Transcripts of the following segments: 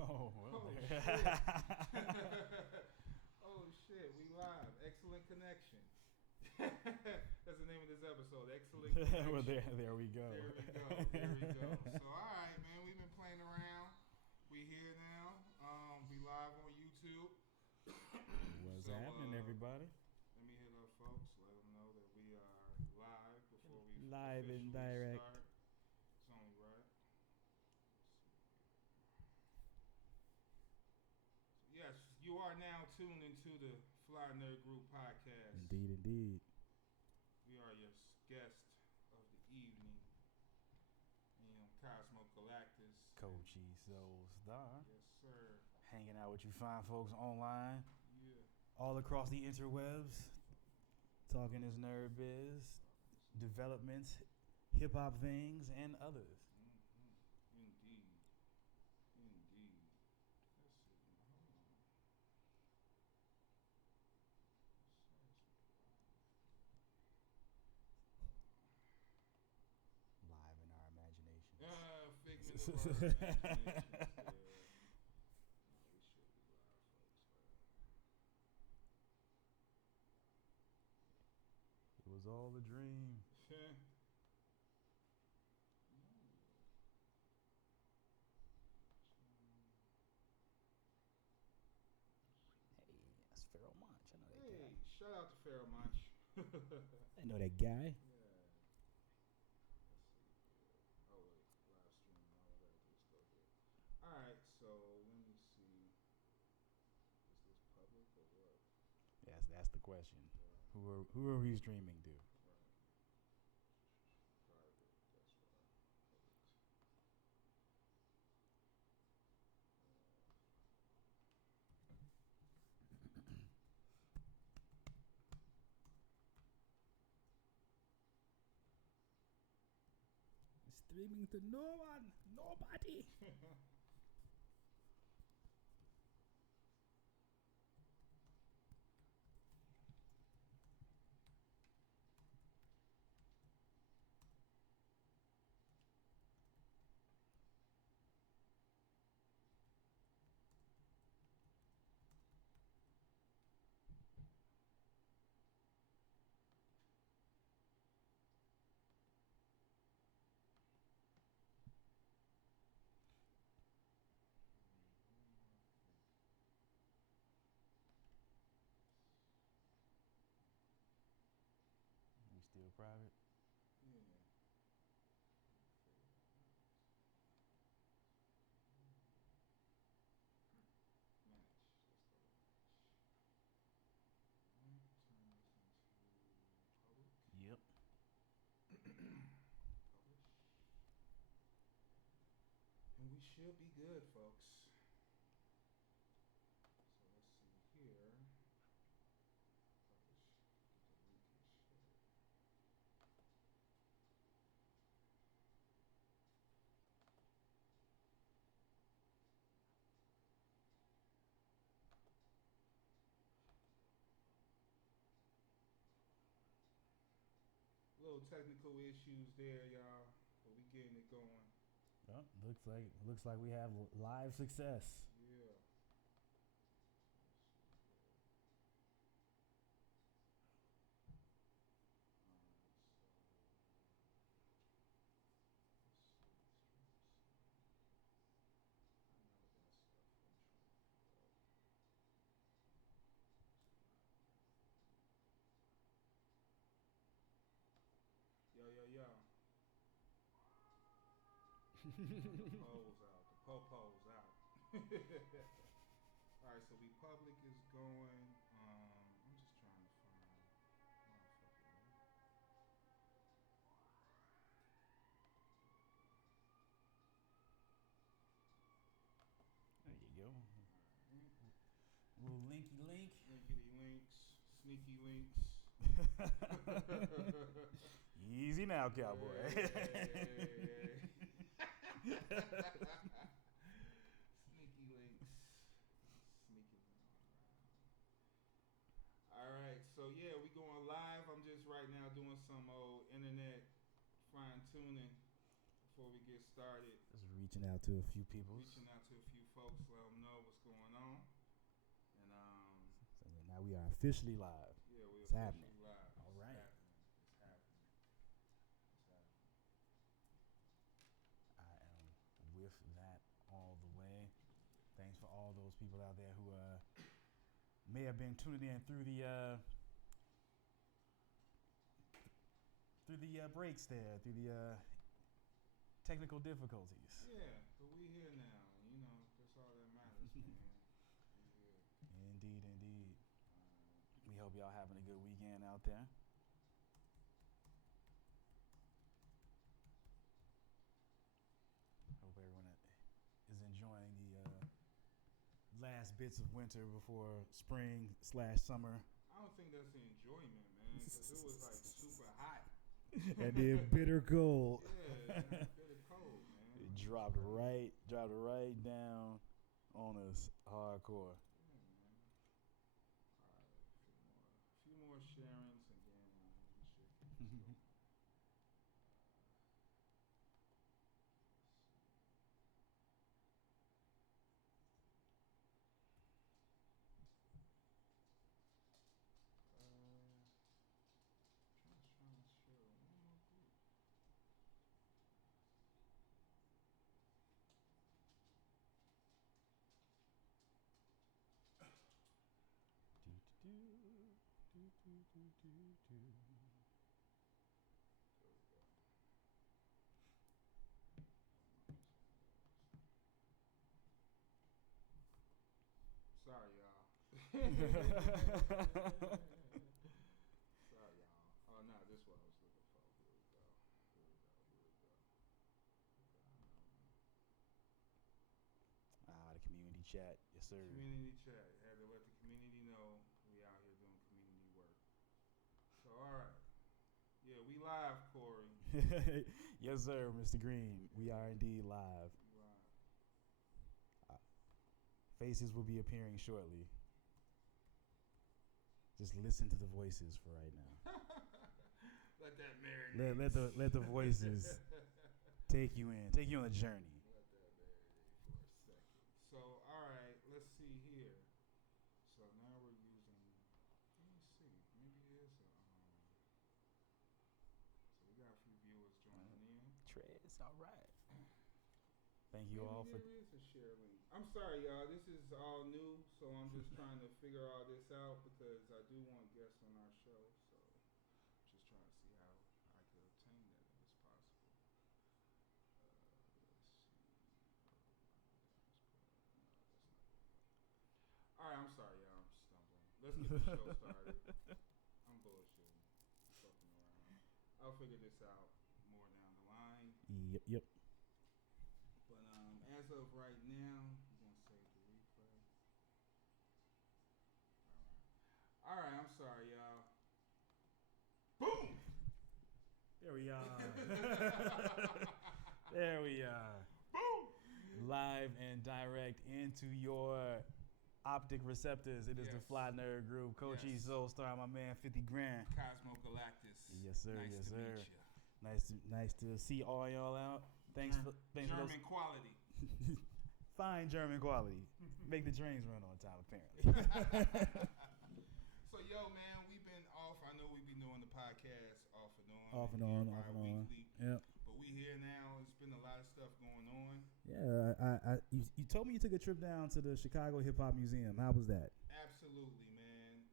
Oh, well. Oh shit. Oh shit, we live. Excellent connection. That's the name of this episode. Excellent connection. Well, there we go. There we go. There we go. So, all right, man. We've been playing around. We here now. We live on YouTube. What's happening, everybody? Let me hit up, folks. Let them know that we are live before we live officially and direct. start. It's only right. Yes, you are now tuned into the Fly Nerd Group podcast. Indeed. We are your guest of the evening. Cosmo Galactus. Coach E Soul Star. Yes, sir. Hanging out with you fine folks online. Yeah. All across the interwebs. Talking this nerd biz. Developments, hip-hop things, and others. Mm-hmm. Indeed. Let's see. Hold on. Live in our imagination. Figment of our imaginations. We should be live, folks. It was all a dream. Hey, that's Pharaoh Monch. I know that guy. Hey, shout out to Pharaoh Monch. I know that guy. Yeah. Let's see here. Oh wait, live stream. All I gotta do is go here. All right, so let me see. Is this public or what? Yes, that's the question. Right. Who are we streaming to? Right. Private. That's right. Streaming to no one, nobody. We still private? Yeah. Match. Let's go to match. Turn this into public. Yep. Publish. And we should be good, folks. So let's see here. Publish. Get the link and share. Little technical issues there, y'all, but we getting it going. Oh, looks like we have live success. Yeah. Yo. The popo's out. Alright, so we public is going. I'm just trying to find motherfucker. There you go. Little linky link. Linkity links. Sneaky links. Easy now, cowboy. Hey. Sneaky links. Alright, so yeah, we going live. I'm just right now doing some old internet fine tuning before we get started. Just reaching out to a few people. Reaching out to a few folks, let officially live. Yeah, we're It's happening. officially live. All right. It's happening. It's happening. I am with that all the way. Thanks for all those people out there who may have been tuning in through the breaks there, through the technical difficulties. Yeah, but we here now. You know, that's all that matters, man. We here. Indeed, indeed. We hope y'all having a good weekend out there. Hope everyone is enjoying the last bits of winter before spring/summer. I don't think that's the enjoyment, man, because it was like super hot. And then bitter cold. Yeah, bitter cold, man. It dropped right down on us hardcore. Yeah, man. All right, a few more sharings, and then we should keep this going. Trying to share one more group. There we go. Sorry, y'all. Sorry, y'all. Oh, no, this is what I was looking for. Here we go. The community chat. Yes, sir. Community chat. Had to let the community know we out here doing community work. So, all right. Yeah, we live, Corey. Yes, sir, Mr. Green. We are indeed live. We live. Faces will be appearing shortly. Just listen to the voices for right now. Let that marinate. Let the voices take you on a journey. Let that marinate for a second. So, all right, let's see here. So now we're using. Let me see. Maybe there's a. So we got a few viewers joining in. Trez, all right. Thank you all for. There is a share link. I'm sorry, y'all. This is all new, so I'm just trying to figure all this out because I do want guests on our show. So just trying to see how I could obtain that if it's possible. Let's see. All right, I'm sorry, y'all. I'm stumbling. Let's get the show started. I'm bullshitting, fucking around. I'll figure this out more down the line. Yep. But as of right now, I'm gonna save the replay. All right, I'm sorry, y'all. Boom. There we are. There we are. Boom. Live and direct into your optic receptors. It is the Yes. Fly Nerd Group. Coach E Yes. Soul Star, my man, 50 grand. Cosmo Galactus. Yes, sir. Nice Yes, to sir. meet ya. Nice to see all y'all out. Thanks for German those quality. fine German quality. Make the trains run on time, apparently. So, yo, man, we've been off. I know we've been doing the podcast off and on. Off and on. Bi-weekly. Yep. But we here now. It's been a lot of stuff going on. Yeah, you told me you took a trip down to the Chicago Hip Hop Museum. How was that? Absolutely, man.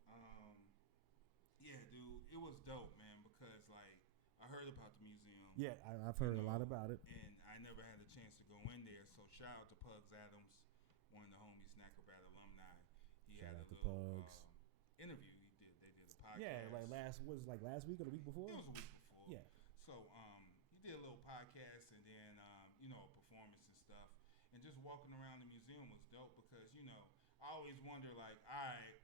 Yeah, dude, it was dope, man, because like I heard about the museum. Yeah, I've heard a lot about it. And I never had the chance to go in there. So shout out to Pugs Adams, one of the homies, Nacrobat alumni. He Shout had out a to little Pugs. interview. They did a podcast. Yeah, like last week or the week before? It was a week before. Yeah. So he did a little podcast and then a performance and stuff. And just walking around the museum was dope because I always wonder like, all right,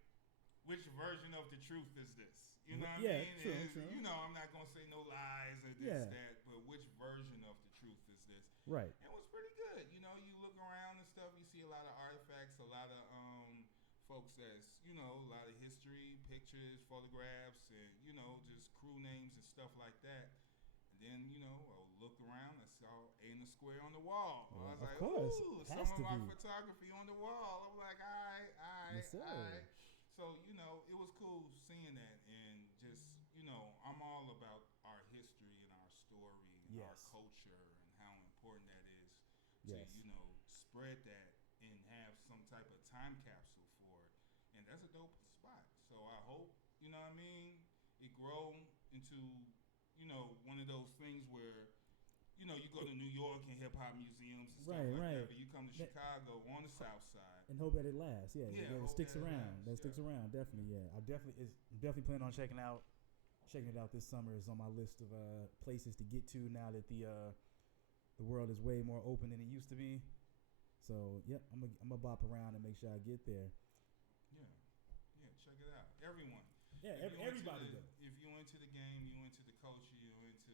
which version of the truth is this? You know what I mean? True. I'm not gonna say no lies or this, that, but which version of the truth is this? Right. And it was pretty good. You look around and stuff, you see a lot of artifacts, a lot of folks that's, a lot of history, pictures, photographs, and, just crew names and stuff like that. And then, I looked around, I saw A in the Square on the wall. Well, I was of like, course. ooh, It some has of to my be. photography on the wall. I'm like, all right. Yes, sir. So, it was cool. seeing that and just, I'm all about our history and our story and our culture and how important that is to, spread that and have some type of time capsule for it. And that's a dope spot. So I hope, it grow into, one of those things where, you go to New York and hip hop museums and stuff that, but you come to Chicago on the South Side. And hope that it lasts, that it sticks around. Sticks around, definitely, yeah. I'm definitely planning on checking it out this summer. It's on my list of places to get to now that the world is way more open than it used to be. So, I'm gonna bop around and make sure I get there. Yeah, check it out. Everyone. Yeah, everybody does. If you're into the game, you're into the culture, you're into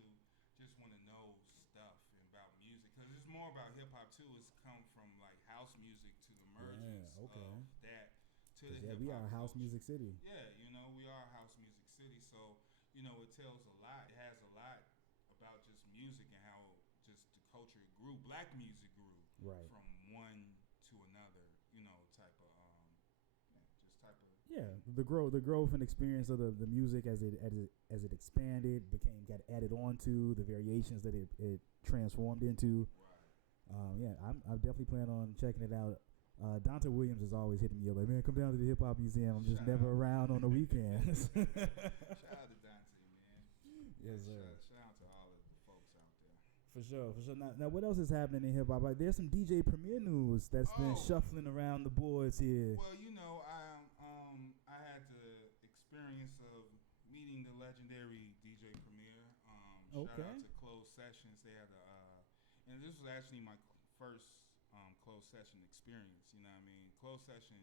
just want to know stuff about music, because it's more about hip hop too. It's come from like house music to the emergence of that to the hip hop. We are a house music city. Yeah, we are a house music city. So it tells a lot. It has a lot about just music and how just the culture grew. Black music grew from one to another. The growth and experience of the music as it expanded, got added on to the variations that it transformed into. I'm definitely planning on checking it out. Dante Williams is always hitting me up like, man, come down to the hip hop museum. I'm just never around on the weekends. Shout out to Dante, man. Yes, sir. Shout out to all of the folks out there. For sure. Now, what else is happening in hip hop? There's some DJ Premier news that's been shuffling around the boards here. Well, I had the experience of meeting the legendary DJ Premier. Shout out to Closed Sessions. They had and this was actually my first closed session experience. You know what I mean? Closed Session,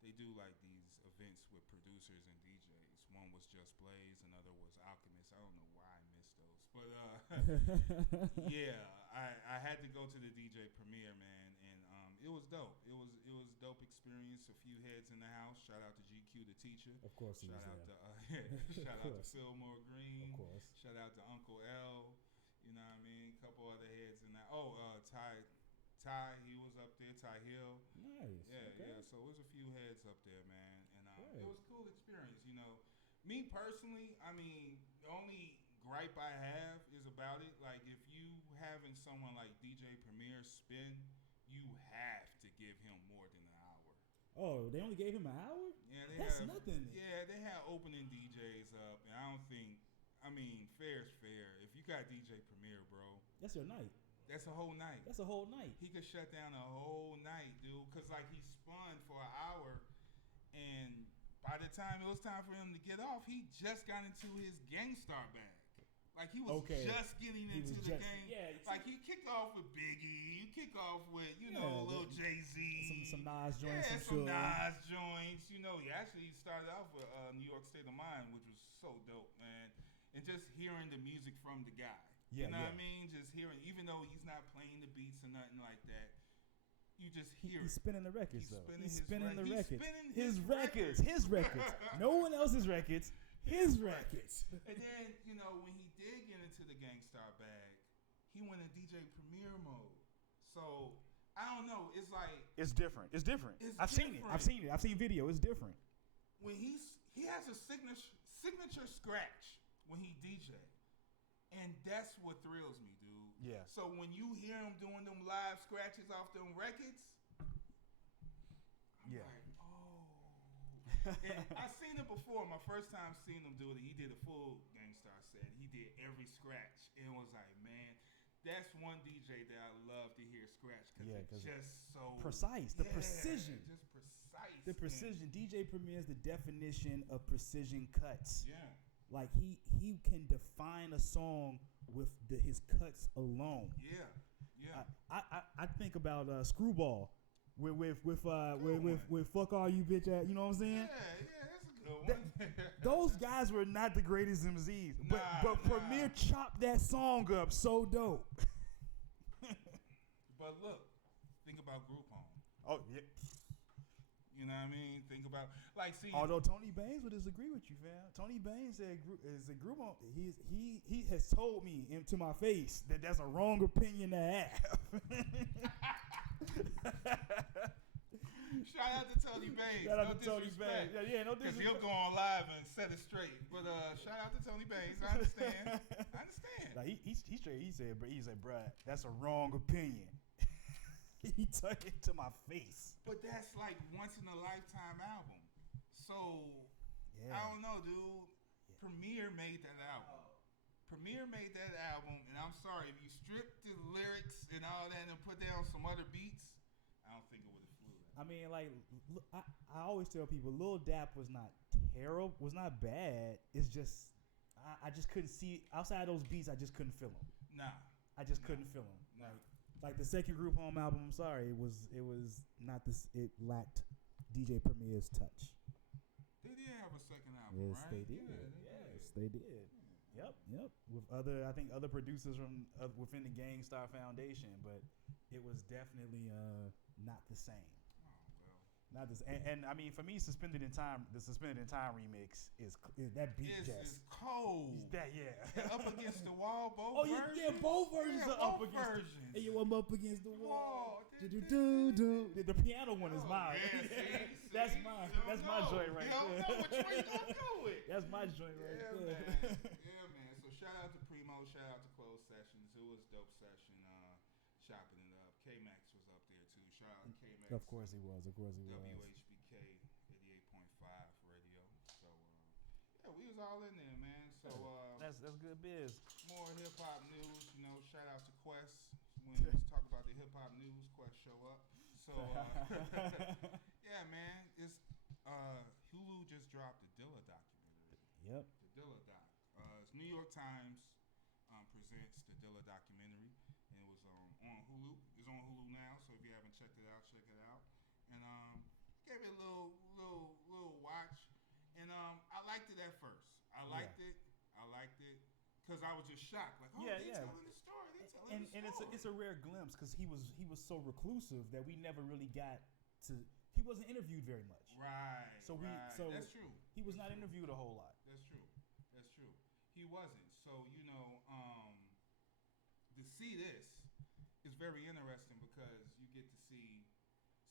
they do like these events with producers and DJs. One was Just Blaze, another was Alchemist. I don't know why I missed those, but I had to go to the DJ Premier, man, and it was dope. It was dope experience. A few heads in the house. Shout out to GQ, the teacher. Of course, shout out to Fillmore Green. Of course. Shout out to Uncle L. You know what I mean? A couple other heads in that. Ty, he was up there. Ty Hill. Nice. Yeah. So it was a few heads up there, man, and it was a cool experience. Me personally, I mean, the only gripe I have is about it. Like, if you having someone like DJ Premier spin, you have to give him more than an hour. Oh, they only gave him an hour? Yeah, that's nothing. Yeah, they had opening DJs up, and I don't think. I mean, fair's fair. If you got DJ Premier, bro, that's your night. That's a whole night. That's a whole night. He could shut down a whole night, dude. Cause like he spun for an hour, and by the time it was time for him to get off, he just got into his Gangstar bag. Like he was just getting into the game. Yeah, like he kicked off with Biggie. You kick off with little Jay-Z. Some Nas joints. Yeah, some Nas joints. He actually started off with New York State of Mind, which was so dope, man. And just hearing the music from the guy. Yeah, you know what I mean? Just hearing, even though he's not playing the beats or nothing like that, you just hear He's spinning the records, though. He's spinning the records. His records. No one else's records. His records. And then, when he did get into the Gangstar bag, he went in DJ Premier mode. So, I don't know. It's like... It's different. I've seen it. I've seen video. It's different. When he has a signature scratch when he DJ. And that's what thrills me, dude. Yeah. So when you hear him doing them live scratches off them records, I'm like, oh. And I seen it before. My first time seeing him do it, he did a full Gangstar set. He did every scratch. And it was like, man, that's one DJ that I love to hear scratch because it's just so precise. The precision. Just precise. The precision. DJ Premier is the definition of precision cuts. Yeah. Like he can define a song with his cuts alone. Yeah. I think about Screwball with fuck all you bitch ass. You know what I'm saying? Yeah, that's a good one. Those guys were not the greatest MCs, but Premier chopped that song up so dope. But look, think about Group Home. Oh yeah. You know what I mean? Think about although Tony Baines would disagree with you, fam. Tony Baines said is a group on. He has told me to my face that that's a wrong opinion to have. Shout out to Tony Bays. Shout out no to Tony Bays. Yeah, no Because disrespect. he'll go on live and set it straight. But shout out to Tony Bays. I understand. Like he straight. He said, bruh, that's a wrong opinion. He took it to my face. But that's like once in a lifetime album. So I don't know, dude. Yeah. Premier made that album. Premier made that album, and I'm sorry, if you strip the lyrics and all that and put down some other beats, I don't think it would have flew. I mean, like, I always tell people, Lil Dap was not terrible, was not bad. It's just, I just couldn't see, outside those beats, I just couldn't feel them. Nah. I just couldn't feel them. Nah. Like the second group home album, I'm sorry, it was not this, it lacked DJ Premier's touch. They did have a second album, yes, right? They did. Yes, they did. Yep. With other producers from within the Gang Starr Foundation, but it was definitely not the same. Oh well. Not this, and I mean, for me, Suspended in Time, the Suspended in Time remix is that beat is cold. That up against the wall, both versions. Yeah, both versions are up against. Versions. And you I'm up against the wall. The piano one is mine. Yeah, see, that's mine. That's my joint right there. You don't know which way you gonna do it. That's my joint right there. Man. So shout out to Primo. Shout out to Closed Sessions. It was a dope session. Chopping it up. K-Max was up there too. Shout out to K-Max. Of course he was. WHBK 88.5 radio. So yeah, we was all in there, man. So that's good biz. More hip hop news. You know, shout out to Quest. When we talk about the hip hop news, Quest show up. So yeah, man. It's Hulu just dropped the Dilla documentary. Yep. The Dilla doc. It's New York Times presents the Dilla documentary. And it was on Hulu. It's on Hulu now, so if you haven't checked it out, check it out. And gave it a little watch. And I liked it at first. I liked it because I was just shocked. Like, they telling the story. They telling the story. And it's a rare glimpse because he was so reclusive that we never really got to. He wasn't interviewed very much. Right. So that's true. He was not interviewed a whole lot. That's true. He wasn't. So to see this is very interesting because you get to see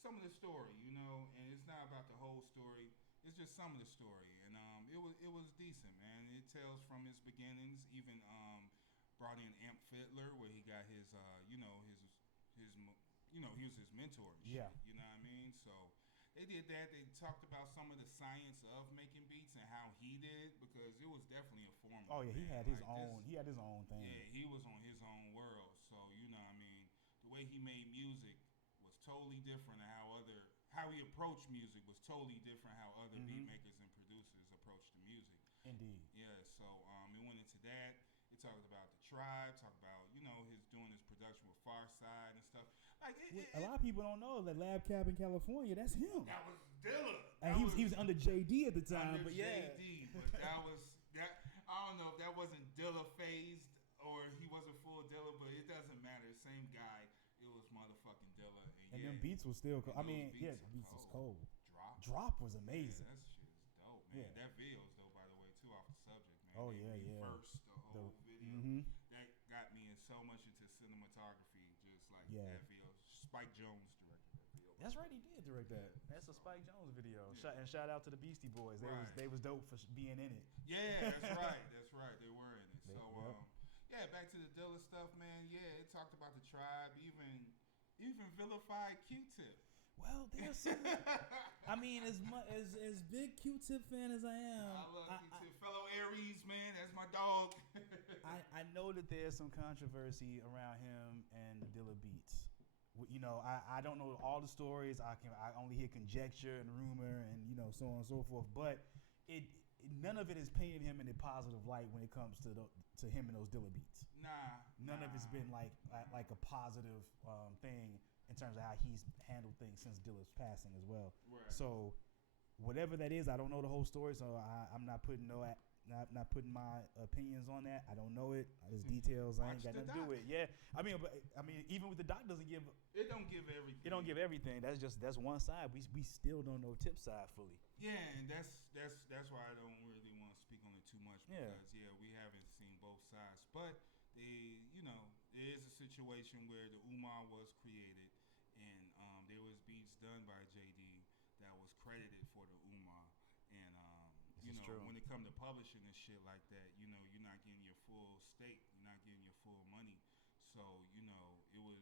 some of the story, and it's not about the whole story. It's just some of the story, and it was decent, man. It tells from his beginnings. Even brought in Amp Fiddler, where he got his he was his mentor. And shit, you know what I mean? So they did that. They talked about some of the science of making beats and how he did, because it was definitely a form. Oh yeah, he had his own. He had his own thing. Yeah, he was on his own world. So you know, what I mean, the way he made music was totally different than how he approached music was totally different. How other beat makers and producers approached the music. Indeed. Yeah. So it went into that. It talked about the tribe. Talked about his doing his production with Farside and stuff. Like a lot of people don't know that Lab Cab in California. That's him. That was Dilla. And he was under JD at the time. But JD, but that was that. I don't know if that wasn't Dilla phased or he wasn't full Dilla, but it doesn't matter. Same guy. It was motherfucking Dilla. And them beats was still cold. The beats was cold. Drop was amazing. Yeah, that shit is dope, man. Yeah. That video is dope, by the way, too, off the subject, man. Oh, yeah. First, the whole video. That got me in so much into cinematography, just like that video. Spike Jonze directed that video. That's right, he did direct that. That's a Spike Jonze video. Yeah. And shout out to the Beastie Boys. They was dope for being in it. Yeah, that's right. They were in it. So, yeah, back to the Dilla stuff, man. Yeah, it talked about the tribe, even vilified Q-Tip. Well, there's some. I mean, as big Q-Tip fan as I am, I love Q-Tip, fellow Aries, man. That's my dog. I know that there's some controversy around him and the Dilla beats. I don't know all the stories. I only hear conjecture and rumor and so on and so forth. But none of it has painted him in a positive light when it comes to him and those Dilla beats. None of it's been like a positive thing in terms of how he's handled things since Dilla's passing as well. Right. So whatever that is, I don't know the whole story, so I'm not putting not putting my opinions on that. I don't know it. There's details. I ain't got nothing to do with it. Yeah. I mean, even with the doc doesn't give. It don't give everything. It don't give everything. That's one side. We still don't know Tip's side fully. Yeah, and that's why I don't really want to speak on it too much because we haven't seen both sides. But there is a situation where the Umar was created, and there was beats done by JD credited for the Umar. And when it comes to publishing and shit like that, you're not getting your full stake, you're not getting your full money. So it was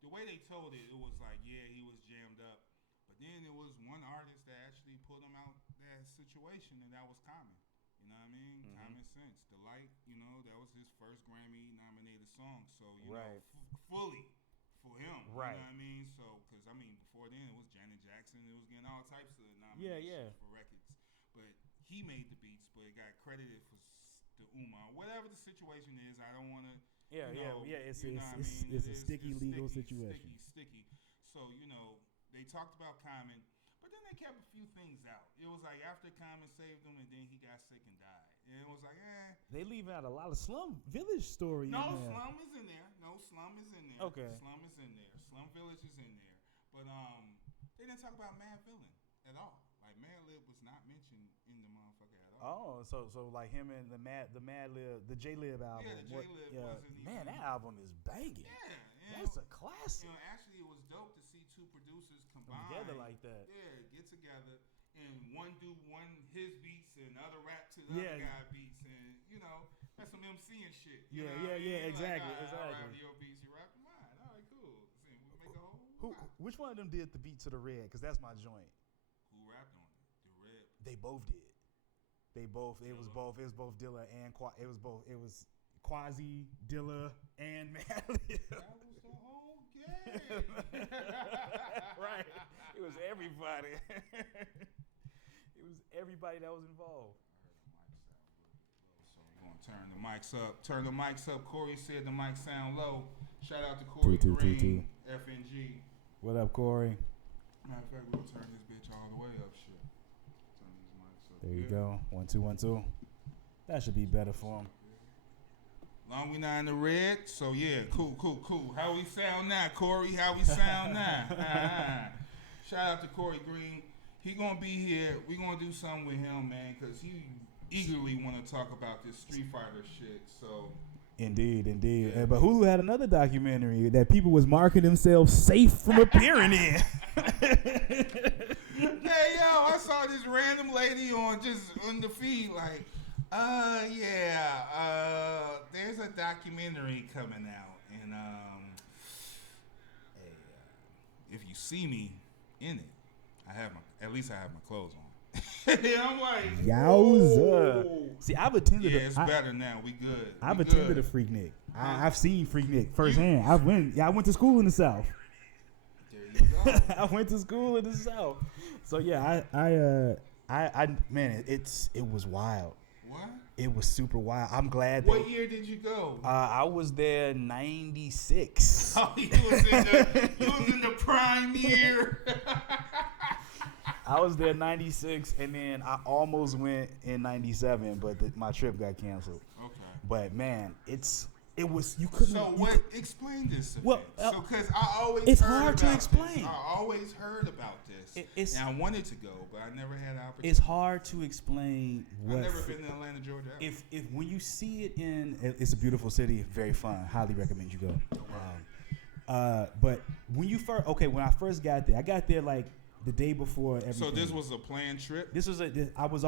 the way they told it. It was like, yeah, he was jammed up, but then it was one artist that actually pulled him out that situation, and that was Common. You know what I mean? Mm-hmm. Common Sense, Delight. That was his first Grammy-nominated song. So fully for him. Right. You know what I mean? So because before then it was Janet Jackson. It was getting all types of nominations for records, but he made the beats, but it got credited for the Umar. Whatever the situation is, I don't want to. It's a sticky legal situation. Sticky. So they talked about Common, but then they kept a few things out. It was like after Common saved him, and then he got sick and died. And it was like, They leave out a lot of Slum Village story. No, Slum is in there. Okay. Slum is in there. Slum Village is in there. But they didn't talk about Mad Villain at all. Like Mad Lib was not mentioned in the motherfucker at all. Oh, so like him and the Mad Lib, the J Lib album. Yeah, the J Lib wasn't even. Man, that album is banging. Yeah, that's a classic. Actually, it was dope to see two producers combine together like that. Yeah, get together and one do his beats and other rap to the other guy beats, and that's some MC and shit. Exactly. Like, I rap your beats, you rap mine. All right, cool. See, we make a whole. Which one of them did the beat to the Red? Because that's my joint. Who rapped on it? The Red. They both did. It was both Dilla and it was Quasi, Dilla, and Mad Lib. That was the whole game. Right. It was everybody. It was everybody that was involved. So we're going to turn the mics up. Turn the mics up. Corey said the mics sound low. Shout out to Corey Green, FNG. What up, Corey? Matter of fact, we'll turn this bitch all the way up. Shit. Turn these mics up. There you go. 1 2 1 2. That should be better for him. Long we not in the red, so yeah, cool. How we sound now, Corey? How we sound now? Shout out to Corey Green. He gonna be here. We gonna do something with him, man, because he eagerly want to talk about this Street Fighter shit. So. Indeed. Yeah. But Hulu had another documentary that people was marking themselves safe from appearing in. Hey, yo, I saw this random lady on the feed like, there's a documentary coming out, and if you see me in it, I have my clothes on. I'm like, yowza. See, I've attended. Yeah, it's better now. We good. I've attended a Freaknik. I've seen Freaknik firsthand. I went to school in the South. There you go. I went to school in the South. So yeah, it was wild. What? It was super wild. I'm glad. What year did you go? I was there 96. Oh, you was in the prime year. I was there 96, and then I almost went in 97, but my trip got canceled. Okay. But man, it was you couldn't. So explain this. Well, because I always it's hard to explain. This. I always heard about this, and I wanted to go, but I never had the opportunity. It's hard to explain. I've never been to Atlanta, Georgia. If when you see it it's a beautiful city, very fun. Highly recommend you go. But when when I first got there, I got there like the day before everything. So this was a planned trip? I was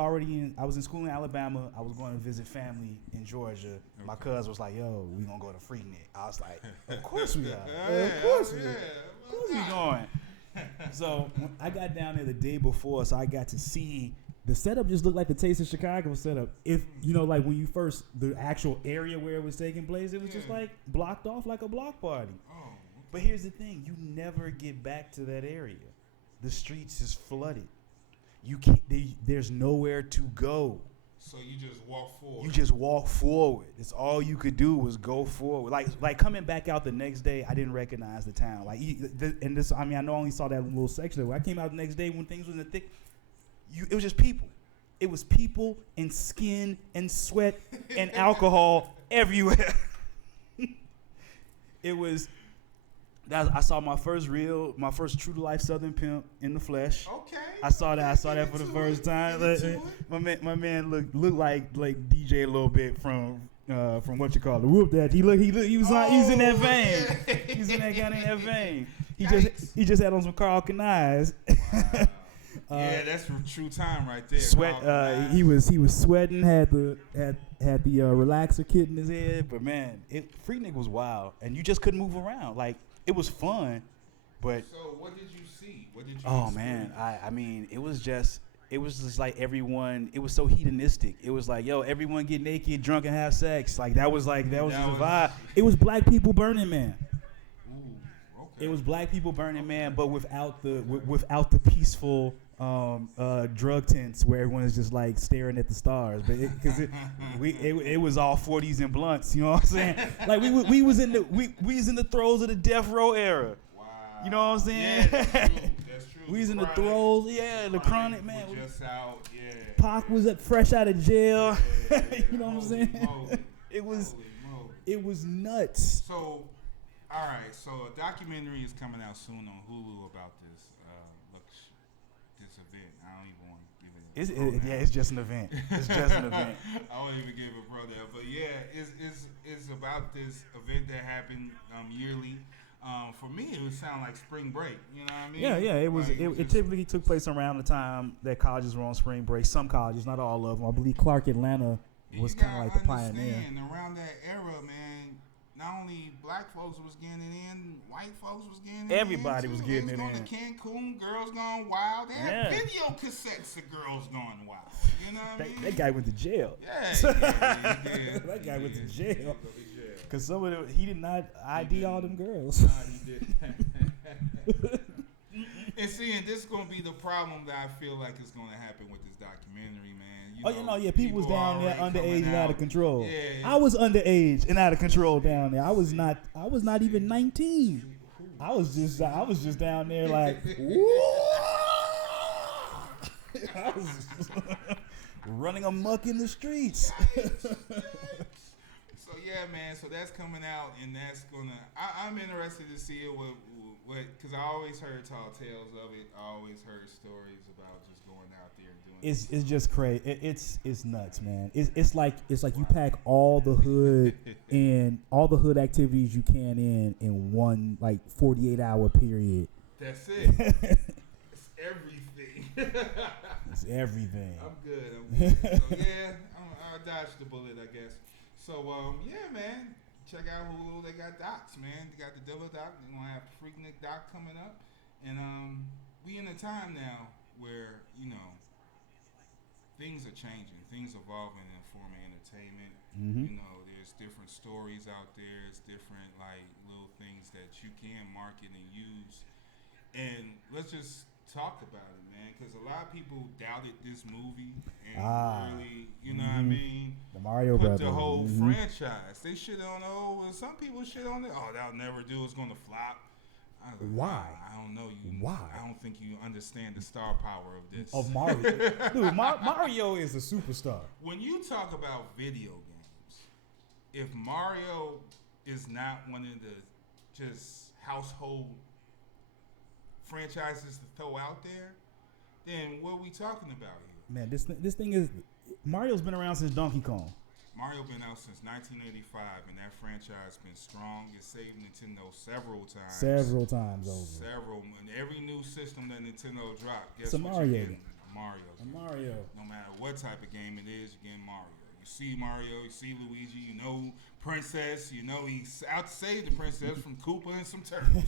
in school in Alabama. I was going to visit family in Georgia. Okay. My cousin was like, yo, we going to go to Freaknik. I was like, of course we are. Of course we going. So when I got down there the day before, so I got to see the setup. Just looked like the Taste of Chicago setup. If like when you first, the actual area where it was taking place, it was just like blocked off like a block party. Oh. Okay. But here's the thing: you never get back to that area. The streets is flooded. You can't. There's nowhere to go. So you just walk forward. You just walk forward. It's all you could do was go forward. Like coming back out the next day, I didn't recognize the town. I know I only saw that little section. When I came out the next day when things was in the thick, it was just people. It was people and skin and sweat and alcohol everywhere. It was. I saw my first true to life Southern pimp in the flesh. Okay. I saw that for the first time. My man looked like DJ a little bit from what you call the whoop that he was in that vein. Yeah. He's in that kind of vein. He just had on some Carl Kanais. Yeah, that's true time right there. Sweat. He was sweating. Had the relaxer kit in his head. But man, Freaknik was wild, and you just couldn't move around. Like it was fun, but. So what did you see? What did you? Oh man, I mean, it was just like everyone. It was so hedonistic. It was like, yo, everyone get naked, drunk, and have sex. Like that was the vibe. It was Black People Burning Man. It was Black People Burning Man, but without the peaceful drug tents where everyone is just like staring at the stars. But it was all 40s and blunts. You know what I'm saying? Like we was in the throes of the death row era. Wow. You know what I'm saying? Yeah, that's true. We was in the throes. Yeah, the chronic man. Just out. Yeah. Pac was fresh out of jail. Yeah. You know what I'm saying? It was nuts. So. All right, so a documentary is coming out soon on Hulu about this event. I don't even want to give it. It's just an event. It's just an event. I won't even give a brother, but yeah, it's about this event that happened yearly. For me, it would sound like spring break. You know what I mean? Yeah. It was. Like, it typically took place around the time that colleges were on spring break. Some colleges, not all of them. I believe Clark Atlanta was kind of like the pioneer. Around that era, man. Not only black folks was getting it in, white folks was getting it Everybody in. was getting it in. Going to Cancun, Girls Gone Wild. They had video cassettes of Girls Gone Wild. You know what I mean? That guy went to jail. Yeah, he did. That guy went to jail. Because he did not ID all them girls. Nah, he did. And seeing this is going to be the problem that I feel like is going to happen with this documentary, man. People was down there underage and out of control. Yeah. I was underage and out of control down there. I was not even 19. I was just down there like, I was running amok in the streets. So yeah, man. So that's coming out, and that's gonna. I'm interested to see it. Because I always heard tall tales of it. I always heard stories about just going out there and doing. It's just crazy. It's nuts, man. It's like you pack all the hood and all the hood activities you can in one like 48-hour period. That's it. It's everything. It's everything. I'm good. So yeah, I dodged the bullet, I guess. So yeah, man. Check out Hulu. They got docs, man. They got the Dilla doc. They're gonna have Freaknik doc coming up, and we in a time now where things are changing, things evolving in the form of entertainment. Mm-hmm. There's different stories out there. It's different like little things that you can market and use. And let's just talk about it, man, because a lot of people doubted this movie and really, what I mean? The Mario Brothers. The whole franchise. They shit on some people shit on it. Oh, that'll never do. It's going to flop. Why? I don't know. Why? I don't think you understand the star power of this. Of Mario. Dude, Mario is a superstar. When you talk about video games, if Mario is not one of the just household franchises to throw out there, then what are we talking about here? Man, this thing is Mario's been around since Donkey Kong. Mario been out since 1985, and that franchise been strong. It saved Nintendo several times. Several times over. Several. And every new system that Nintendo dropped, guess it's a what Mario. you're getting? Mario. A Mario. No matter what type of game it is, you're getting Mario. You see Mario, you see Luigi, you know Princess, you know he's out to save the princess from Koopa and some turtles.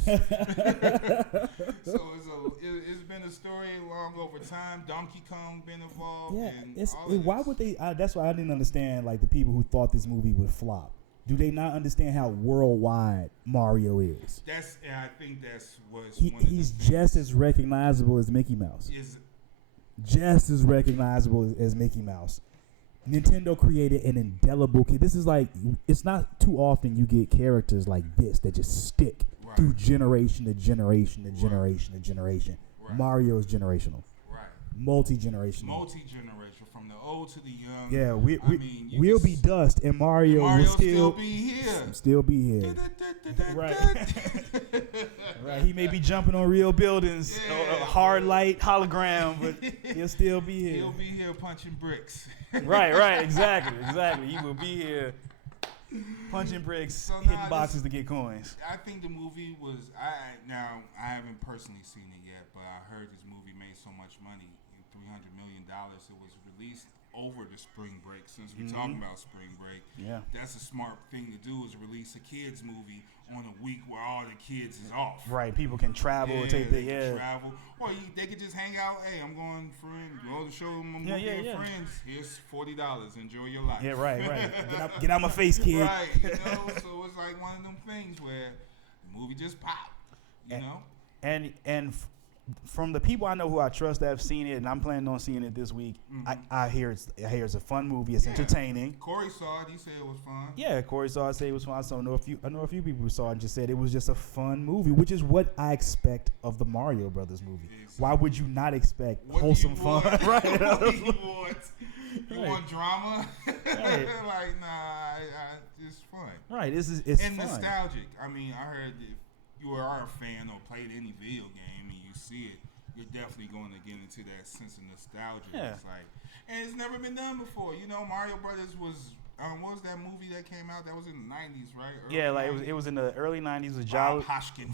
So it's been a story long over time. Donkey Kong been involved. Yeah, and why would they? That's why I didn't understand. Like the people who thought this movie would flop. Do they not understand how worldwide Mario is? And I think that's what's he's just as recognizable as Mickey Mouse. Just as recognizable as Mickey Mouse. Nintendo created an indelible kid. This is like, it's not too often you get characters like this that just stick through generation to generation to generation to generation. Right. Mario is generational. Right. Multi-generational. From the old to the young. Yeah, we'll be dust and Mario will still be here. Still be here. Right. Right. He may be jumping on real buildings, hard light, hologram, but he'll still be here. He'll be here punching bricks. Right, exactly. He will be here Punching bricks, So hitting boxes to get coins. I think the movie was. I haven't personally seen it yet, but I heard this movie made so much money, $300 million. It was released over the spring break. Since we're talking about spring break, that's a smart thing to do, is release a kids movie on a week where all the kids is off. Right, people can travel, travel, or they could just hang out. Hey, I'm going go to show them a movie with friends. Here's $40. Enjoy your life. Yeah, right. Get out my face, kid. Right, so it's like one of them things where the movie just popped. You know, and from the people I know who I trust that have seen it, and I'm planning on seeing it this week, I hear it's a fun movie. It's entertaining. Corey saw it. He said it was fun. Yeah, Corey saw it. Say it was fun. So I know a few people who saw it and just said it was just a fun movie, which is what I expect of the Mario Brothers movie. Exactly. Why would you not expect wholesome fun? Right. What do you want? You want drama? Right. Like, nah, it's fun. Right. It's and fun. Nostalgic. I mean, I heard if you are a fan or played any video game and you see it, you're definitely going to get into that sense of nostalgia. Yeah. It's like, and it's never been done before. You know, Mario Brothers was. What was that movie that came out? That was in the 90s, right? It was in the early 90s with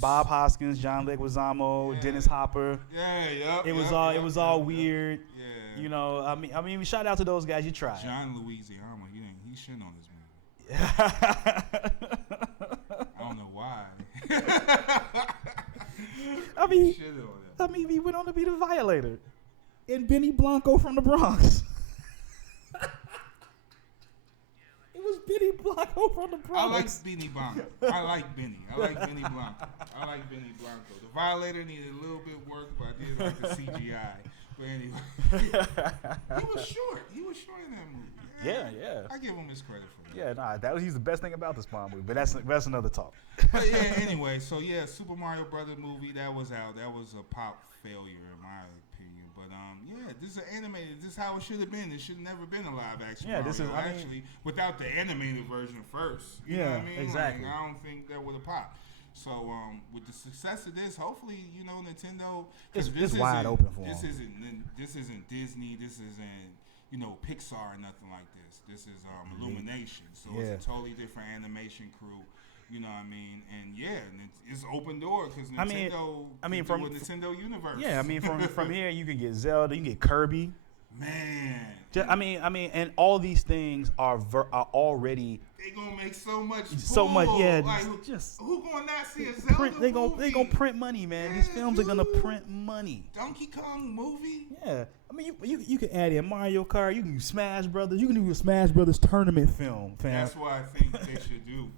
Bob Hoskins, John Leguizamo, Dennis Hopper. It was all weird. Yeah. You know, I mean, shout out to those guys. You tried. John Leguizamo, he shit on this movie. I don't know why. I mean, he went on to be the Violator, and Benny Blanco from the Bronx. Was Benny Blanco from the Bronx. I like Benny Blanco. I like Benny Blanco. The Violator needed a little bit of work, but I did like the CGI. But anyway, he was short. He was short in that movie. Yeah. I give him his credit for that. Yeah, he's the best thing about the Spawn movie. But that's another talk. But yeah, anyway, so Super Mario Brothers movie that was out. That was a pop failure in my opinion. But this is animated. This is how it should have been. It should have never been a live action. Yeah, Mario, without the animated version first. You know what I mean? Exactly. Like, I don't think that would have popped. So with the success of this, hopefully, Nintendo. It's wide open for them. This isn't Disney. This isn't Pixar or nothing like this. This is Illumination. So it's a totally different animation crew. You know what I mean? And it's open door because Nintendo. From Nintendo Universe. Yeah, I mean from here you can get Zelda, you can get Kirby. Man. And all these things are already. They gonna make so much. Yeah. Like, who gonna not see a Zelda movie? They gonna print money, man. Yeah, these films are gonna print money. Donkey Kong movie. Yeah, I mean you can add in Mario Kart. You can do Smash Brothers. You can do a Smash Brothers tournament film. Fam. That's what I think they should do.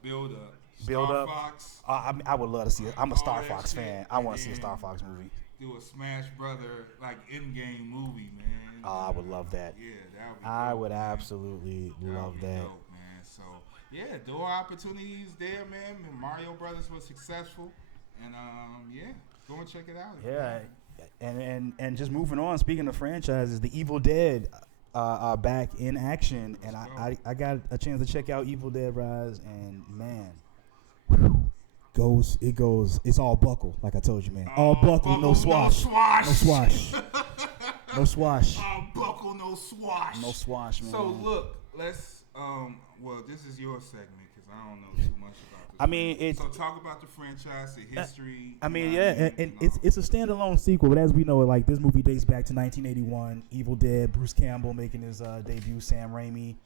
Build up. Star Fox. I would love to see it. I'm a Star Fox fan. I want to see a Star Fox movie. Do a Smash Brother in-game movie, man. I would love that. Yeah, that would be I would absolutely love that. Dope, man. So door opportunities there, man. Mario Brothers was successful, and go and check it out. Yeah, and just moving on. Speaking of franchises, the Evil Dead. Back in action, and I got a chance to check out Evil Dead Rise, and man, it's all buckle, like I told you, man. All buckle, no swash. No swash. No swash. All buckle, no swash. No swash, man. So look, let's this is your segment because I don't know too much about this. I mean, so talk about the franchise, the history. And it's a standalone sequel, but as we know, like this movie dates back to 1981. Evil Dead, Bruce Campbell making his debut, Sam Raimi.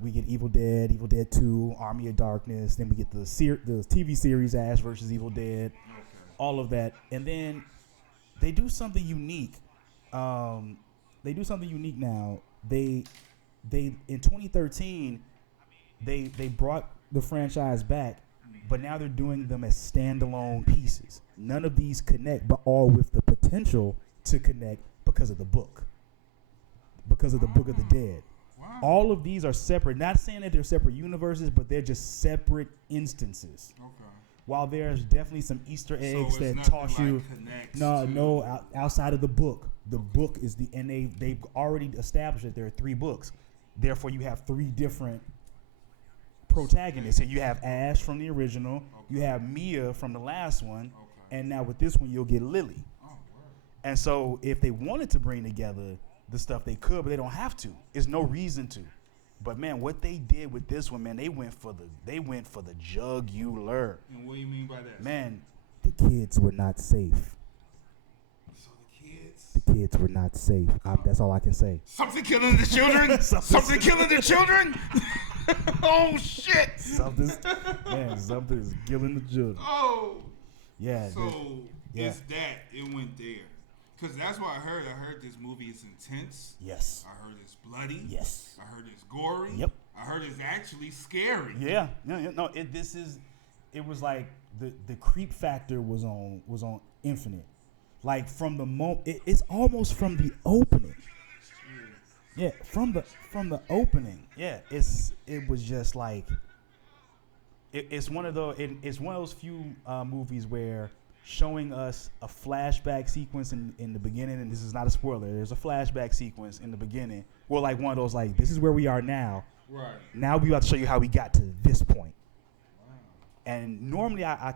We get Evil Dead 2, Army of Darkness. Then we get the TV series Ash versus Evil Dead. Okay. All of that, and then they do something unique. They do something unique now. They in 2013, they brought the franchise back. But now they're doing them as standalone pieces. None of these connect, but all with the potential to connect because of the book. Because of the Book of the Dead. Wow. All of these are separate. Not saying that they're separate universes, but they're just separate instances. Okay. While there's definitely some Easter eggs that toss you. Outside of the book. The book is they've already established that there are 3 books. Therefore, you have 3 different protagonists, and you have Ash from the original, you have Mia from the last one, and now with this one you'll get Lily. And so if they wanted to bring together the stuff, they could, but they don't have to. There's no reason to. But man, what they did with this one, man, they went for the jugular. And what do you mean by that? Man, The kids were not safe. So the kids. The kids were not safe. That's all I can say. Something killing the children. Something killing the children. Oh shit. Something is killing the children. Oh. Yeah. So yeah. it's that it went there. Because that's what I heard. I heard this movie is intense. Yes. I heard it's bloody. Yes. I heard it's gory. Yep. I heard it's actually scary. yeah. No, it was like the creep factor was on infinite. Like from the moment, it's almost from the opening. Yeah, from the opening. Yeah, it was just like it's one of those few movies where showing us a flashback sequence in the beginning, and this is not a spoiler. There's a flashback sequence in the beginning. Well, like one of those like this is where we are now. Right. Now we about to show you how we got to this point. And normally I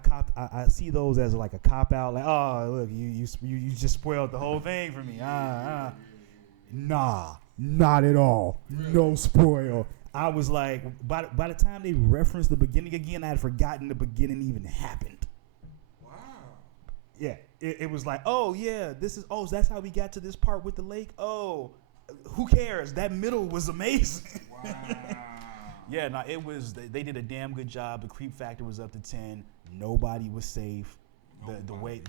see those as like a cop out, like, oh look, you just spoiled the whole thing for me. Nah, not at all. No spoil. I was like, by the time they referenced the beginning again, I had forgotten the beginning even happened. Wow. Yeah, it was like, oh yeah, so that's how we got to this part with the lake. Oh, who cares? That middle was amazing. Wow. Yeah, no, it was. They did a damn good job. The creep factor was up to 10. Nobody was safe. The way.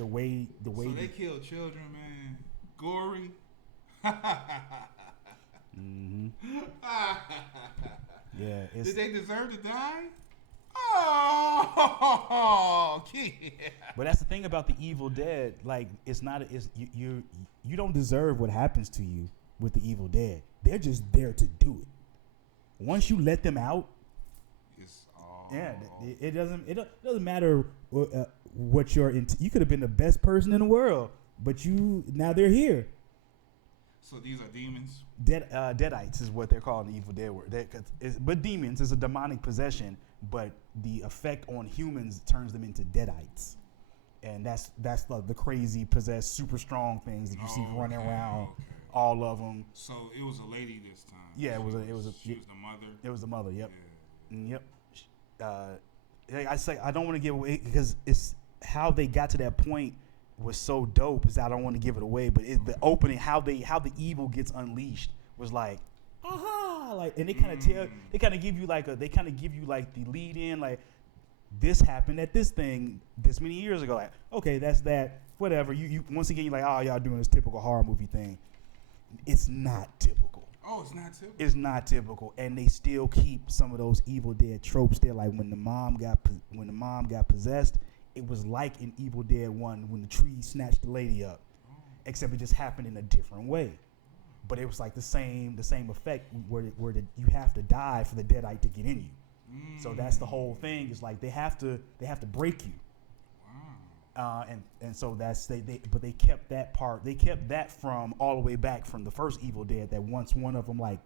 So they killed children, man. Gory. Mm-hmm. Yeah. Did they deserve to die? Oh, yeah. But that's the thing about the Evil Dead. Like, you don't deserve what happens to you with the Evil Dead. They're just there to do it. Once you let them out, it doesn't matter what you're into. You could have been the best person in the world, but now they're here. So these are demons. Deadites is what they're called in the Evil Dead word. But demons is a demonic possession, but the effect on humans turns them into deadites, and that's the crazy possessed, super strong things that you see running around. Okay. All of them. So it was a lady this time. Yeah, she was the mother. It was the mother. Yep. Yeah. Yep. I say I don't want to give away because it's how they got to that point was so dope. Is I don't want to give it away, but the opening, how the evil gets unleashed was like, aha! Like, and they kind of give you like the lead in, like this happened at this thing this many years ago. Like, okay, that's that. Whatever. You once again you're like, oh, y'all doing this typical horror movie thing. It's not typical. Oh, it's not typical. It's not typical, and they still keep some of those Evil Dead tropes there. Like when the mom got possessed, it was like in Evil Dead 1 when the tree snatched the lady up, except it just happened in a different way. But it was like the same effect where you have to die for the deadite to get in you. So that's the whole thing. Is like they have to break you. And so but they kept that part. They kept that from all the way back from the first Evil Dead. That once one of them like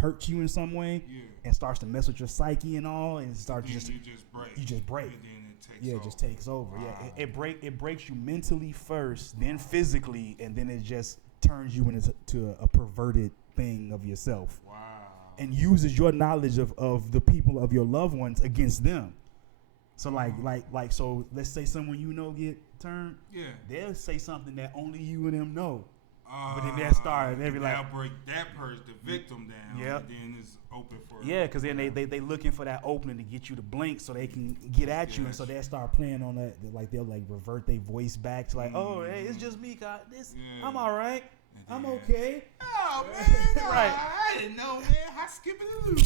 hurts you in some way, and starts to mess with your psyche and all, and starts you just break. You just break. And then it takes it just takes over. Wow. Yeah, it breaks you mentally first, then physically, and then it just turns you into a perverted thing of yourself. Wow. And uses your knowledge of the people of your loved ones against them. So so let's say someone get turned. Yeah. They'll say something that only you and them know. But then they'll start. They'll be like, they'll break that person, the victim down. Yep. And then it's open for. Yeah, because then they looking for that opening to get you to blink so they can get at you, and so they'll start playing on that. Like they'll like revert their voice back to like, oh hey, it's just me, God. I'm all right. I'm okay. Oh man, right. I didn't know, man. How skipping the loop.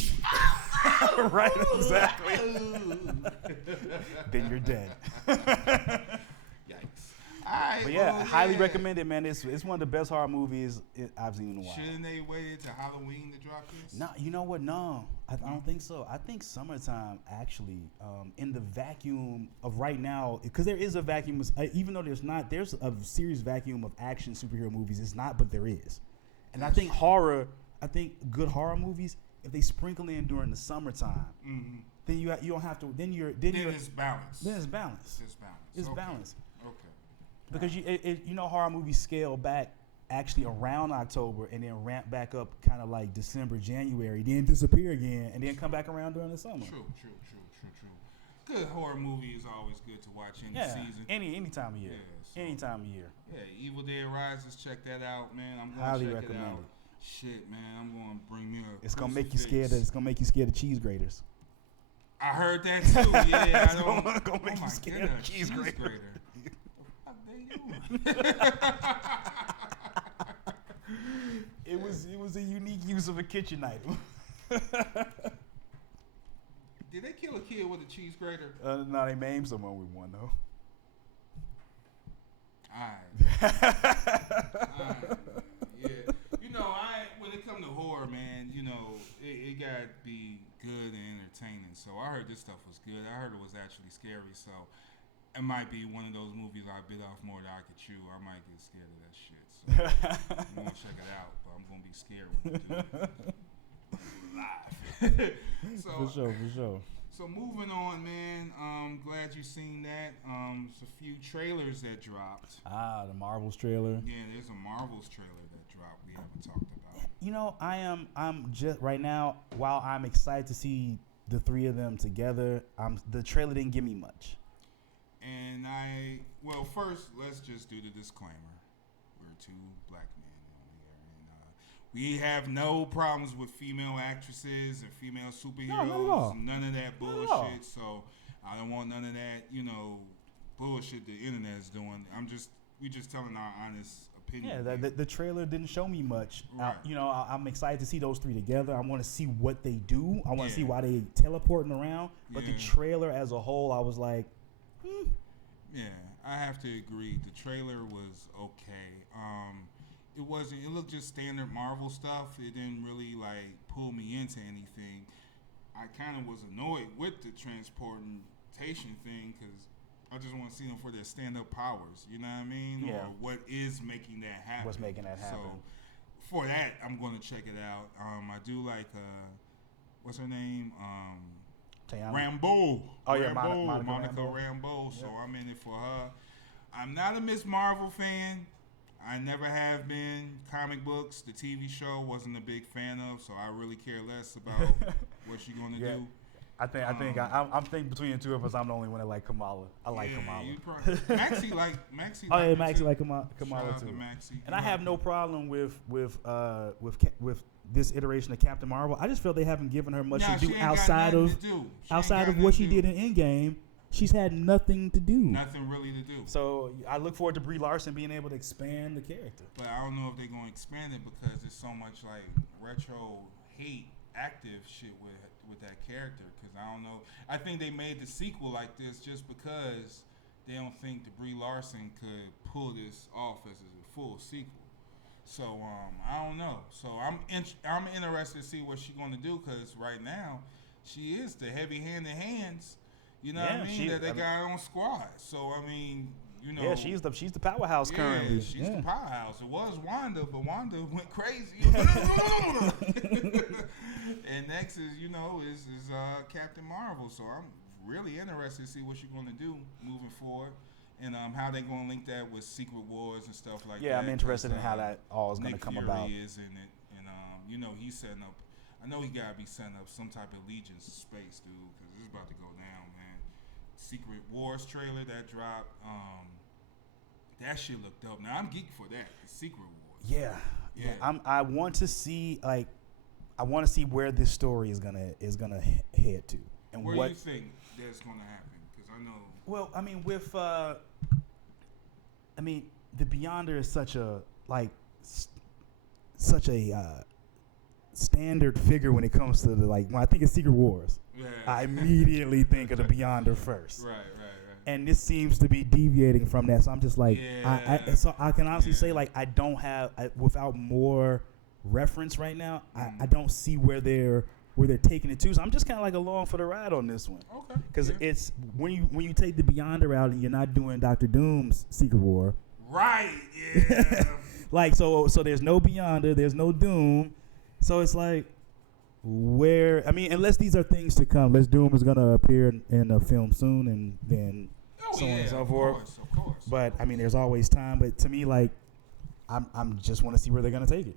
Right, exactly. Then you're dead. Yikes. All right. But yeah, highly recommend it, man. It's one of the best horror movies I've seen in a while. Shouldn't they waited to Halloween to drop this? No, you know what? No, I don't think so. I think summertime actually. In the vacuum of right now, because there is a vacuum. Even though there's a serious vacuum of action superhero movies. It's not, but there is. And I think good horror movies, if they sprinkle in during the summertime, then you don't have to. Then it's balanced. Then it's balanced. It's balanced. It's okay. balanced. Okay. Because horror movies scale back actually around October and then ramp back up kind of like December, January, then disappear again, and then come back around during the summer. True. Good horror movie is always good to watch any season. Any time of year. Yeah, Any time of year. Yeah, Evil Dead Rises, check that out, man. I'm Highly gonna check recommend it out. it. Shit, man, I'm gonna bring me a. It's gonna make you scared. It's gonna make you scared of cheese graters. I heard that too. Yeah, It's gonna make you scared of cheese grater. What the fuck they doing? It was a unique use of a kitchen item. Did they kill a kid with a cheese grater? No, they maimed someone with one though. Alright. Yeah. You know, when it comes to horror, man, you know, it got to be good and entertaining. So I heard this stuff was good. I heard it was actually scary. So it might be one of those movies I bit off more than I could chew. I might get scared of that shit. So I'm going to check it out, but I'm going to be scared when I do it. Live. So, for sure. So moving on, man. Glad you seen that. There's a few trailers that dropped. The Marvels trailer. Yeah, there's a Marvels trailer that dropped. We haven't talked about. You know, I'm just right now. While I'm excited to see the three of them together, the trailer didn't give me much. And first, let's just do the disclaimer. We're two black men on here, and we have no problems with female actresses and female superheroes. No, not at all. None of that bullshit. So I don't want none of that, bullshit the internet is doing. We just telling our honest opinion. Yeah, the trailer didn't show me much. Right. I'm excited to see those three together. I want to see what they do. I want to see why they teleporting around. But the trailer as a whole, I was like, Yeah, I have to agree. The trailer was okay. It looked just standard Marvel stuff. It didn't really pull me into anything. I kind of was annoyed with the transportation thing because I just want to see them for their stand-up powers. You know what I mean? Yeah. Or what is making that happen? What's making that happen? So for that, I'm going to check it out. I do like what's her name? Tayana. Rambeau. Oh yeah, Monica Rambeau. So I'm in it for her. I'm not a Miss Marvel fan. I never have been. Comic books, the TV show, wasn't a big fan of, so I really care less about what she's gonna do. I think between the two of us, I'm the only one that like Kamala. I like Kamala. Maxie like. Oh yeah, Maxie like Kamala Shout too. to Maxie. And I have no problem with this iteration of Captain Marvel. I just feel they haven't given her much to do outside of what she did in Endgame. She's had nothing to do. Nothing really to do. So I look forward to Brie Larson being able to expand the character. But I don't know if they're going to expand it because there's so much retro hate active shit with that character. Because I don't know. I think they made the sequel like this just because they don't think that Brie Larson could pull this off as a full sequel. So I don't know. So I'm interested to see what she's going to do because right now she is the heavy-handed hands. You know what I mean? That they got on squad. So I mean, Yeah, she's the powerhouse currently. She's the powerhouse. It was Wanda, but Wanda went crazy. And next is Captain Marvel. So I'm really interested to see what she's gonna do moving forward. And how they gonna link that with Secret Wars and stuff like that. Yeah, I'm interested in how that all is gonna come about. Nick Fury is in it, and he's setting up. I know he gotta be setting up some type of allegiance to space, dude, because it's about to go down, man. Secret Wars trailer that dropped. That shit looked dope. Now I'm geeked for that. The Secret Wars. Yeah. I want to see where this story is gonna head to, and where what do you think that's gonna happen? Because I know. Well, I mean, the Beyonder is such a standard figure when it comes to when I think of Secret Wars. Yeah. I immediately think of the Beyonder first. Right. And this seems to be deviating from that, so I'm just I can honestly say I don't have without more reference right now. I don't see where they're taking it to. So I'm just kind of along for the ride on this one. Okay. Because it's when you take the Beyonder out and you're not doing Dr. Doom's Secret War. Right. Yeah. So there's no Beyonder, there's no Doom. So it's where unless these are things to come. Unless Doom is gonna appear in a film soon, and then so on and so forth. Of course. But there's always time. But to me, I'm just want to see where they're gonna take it.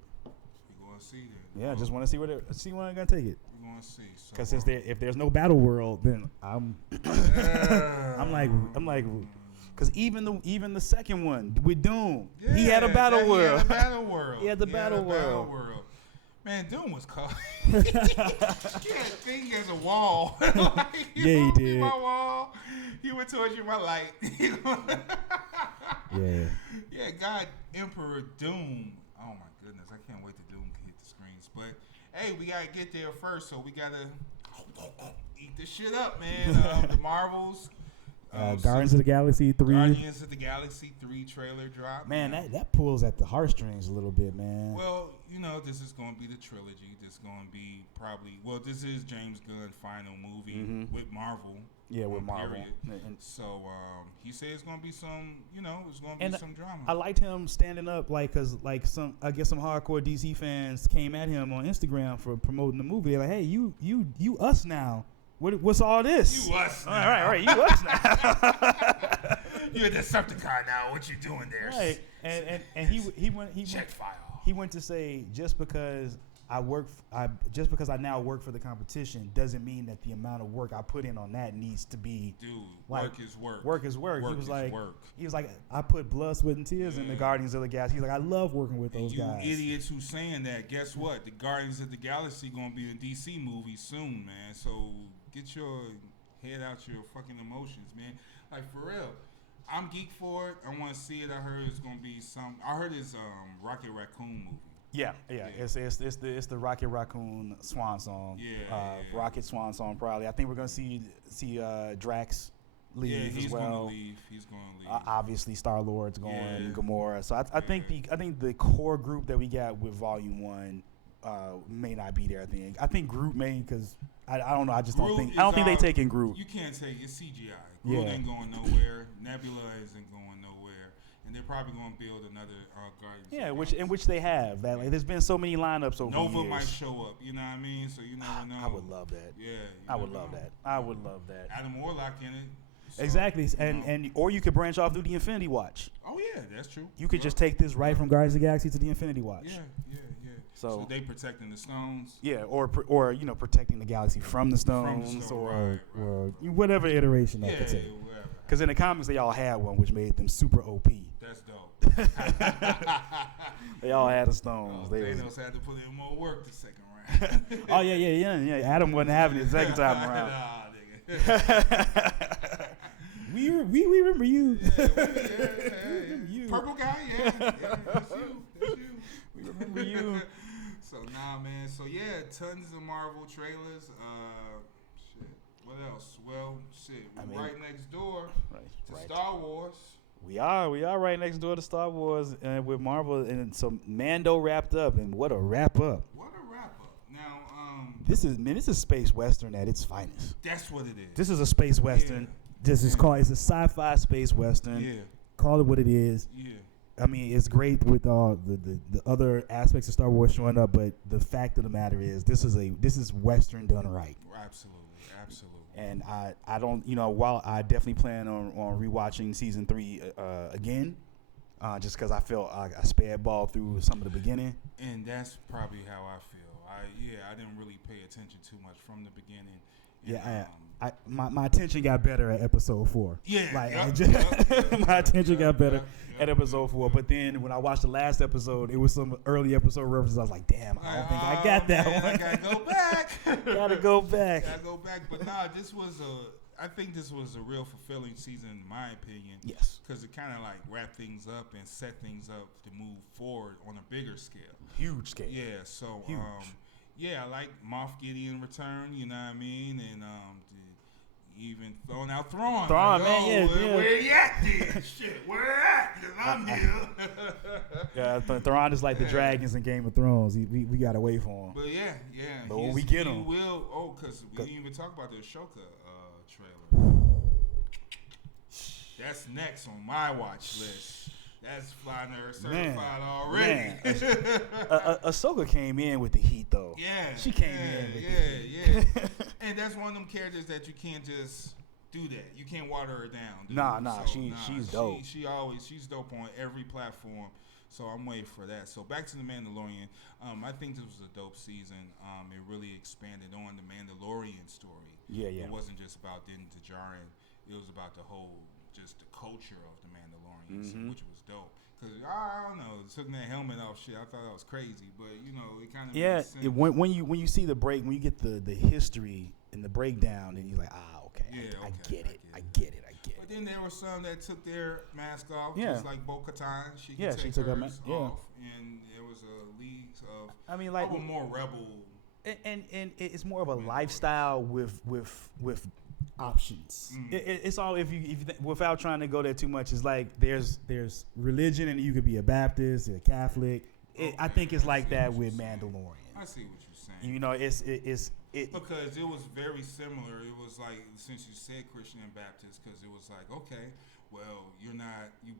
We're gonna see that. Yeah, just want to see where they're gonna take it. We're gonna see. Because if there's no battle world, then I'm I'm like, because even the second one with Doom, he had a battle world. He had a battle world. He had the battle world. Man, Doom was caught. He had a thing as a wall. Like, yeah, he did. My wall. He went towards you, my light. Yeah. Yeah, God, Emperor Doom. Oh my goodness, I can't wait till Doom can hit the screens. But hey, we gotta get there first, so we gotta eat this shit up, man. The Marvels. Guardians of the Galaxy 3. Guardians of the Galaxy 3 trailer drop. Man, that pulls at the heartstrings a little bit, man. Well, this is going to be the trilogy. This is going to be this is James Gunn's final movie with Marvel. Yeah, with Marvel. So he said it's going to be some, it's going to be some drama. I liked him standing up, because some hardcore DC fans came at him on Instagram for promoting the movie. They're like, hey, you us now. What's all this? You us now. All right, you us now. You're the Decepticon now. What you doing there? Right, and he went check file. He went to say just because I now work for the competition doesn't mean that the amount of work I put in on that needs to be. Dude, like, work is work. Work is work. Work He was like, I put blood, sweat, and tears in the Guardians of the Galaxy. He's like, I love working with those guys. You idiots who saying that, guess what? The Guardians of the Galaxy gonna be a DC movie soon, man. So get your head out your fucking emotions, man. Like, for real. I'm geek for it. I want to see it. I heard it's gonna be I heard it's Rocket Raccoon movie. Yeah. It's the Rocket Raccoon swan song. Yeah. Rocket swan song probably. I think we're gonna see Drax leave as well. He's gonna leave. Obviously, Star-Lord's going. Yeah. Gamora. So I think the core group that we got with Volume 1 may not be there. I think Groot may, because I don't know. I don't think they taking Groot. You can't take it's CGI. Groot ain't going nowhere. Nebula isn't going nowhere, and they're probably going to build another Guardians. Yeah, which they have. That there's been so many lineups over Nova the years. might show up. You know what I mean? So you never know. I would love that. Yeah, I would love that. I would love that. Adam Warlock in it. So, exactly, or you could branch off through the Infinity Watch. Oh yeah, that's true. You could just take this right from Guardians of the Galaxy to the Infinity Watch. Yeah. So they protecting the stones. Yeah, or protecting the galaxy from the stones, or whatever iteration that could take. Because in the comics they all had one, which made them super OP. That's dope. They all had the stones. Thanos had to put in more work the second round. Oh yeah. Adam wasn't having it the second time around. Nah, nigga. We remember you. Yeah. You. Purple guy, that's you. We remember you. So man. So yeah, tons of Marvel trailers. Shit. What else? Well, shit. We're right next door to Star Wars. We are right next door to Star Wars with Marvel, and so Mando wrapped up, and what a wrap up! Now, this is space western at its finest. That's what it is. This is a space western. It's a sci-fi space western. Yeah. Call it what it is. Yeah. I mean, it's great with all the other aspects of Star Wars showing up, but the fact of the matter is, this is western done right. Absolutely. And I don't, while I definitely plan on rewatching season 3 again, just because I felt I sped ball through some of the beginning. And that's probably how I feel. I didn't really pay attention too much from the beginning. And, my attention got better at episode 4. Yeah, my attention got better at episode 4. But then when I watched the last episode, it was some early episode references. I was like, damn, I don't think I got that one. I gotta go back. Gotta go back. But I think this was a real fulfilling season in my opinion. Yes. Because it kind of like wrapped things up and set things up to move forward on a bigger scale. Huge scale. Yeah. So huge. I like Moff Gideon return. You know what I mean? And even throwing out Thrawn. Man, Where you at, dude? Shit, where at? Because I'm here. Yeah, Thrawn is like the dragons in Game of Thrones. We gotta wait for him. But yeah. But when we get him, because we didn't even talk about the Ashoka trailer. That's next on my watch list. That's flying there certified already. Ahsoka came in with the heat though. Yeah. She came in with the heat. And that's one of them characters that you can't just do that. You can't water her down. Dude. Nah. She's dope. She's dope on every platform. So I'm waiting for that. So back to the Mandalorian. I think this was a dope season. It really expanded on the Mandalorian story. Yeah. It wasn't just about Din Djarin. It was about the whole, just the culture of the Mandalorians, which was dope. Because, I don't know, took that helmet off shit. I thought that was crazy. But, it kind of makes sense. When you see the break, when you get the history and the breakdown, and you're like, okay, I get it. But then there were some that took their mask off, Yeah. just like Bo-Katan. She she took took her hers mask off, and there was a league of like a more rebel. And it's more of a lifestyle with options. It's all if you without trying to go there too much. It's like there's religion, and you could be a Baptist, a Catholic. I think it's like that with Mandalorian. I see what you're saying. It's because it was very similar. It was like, since you said Christian and Baptist, because it was like, okay, well, you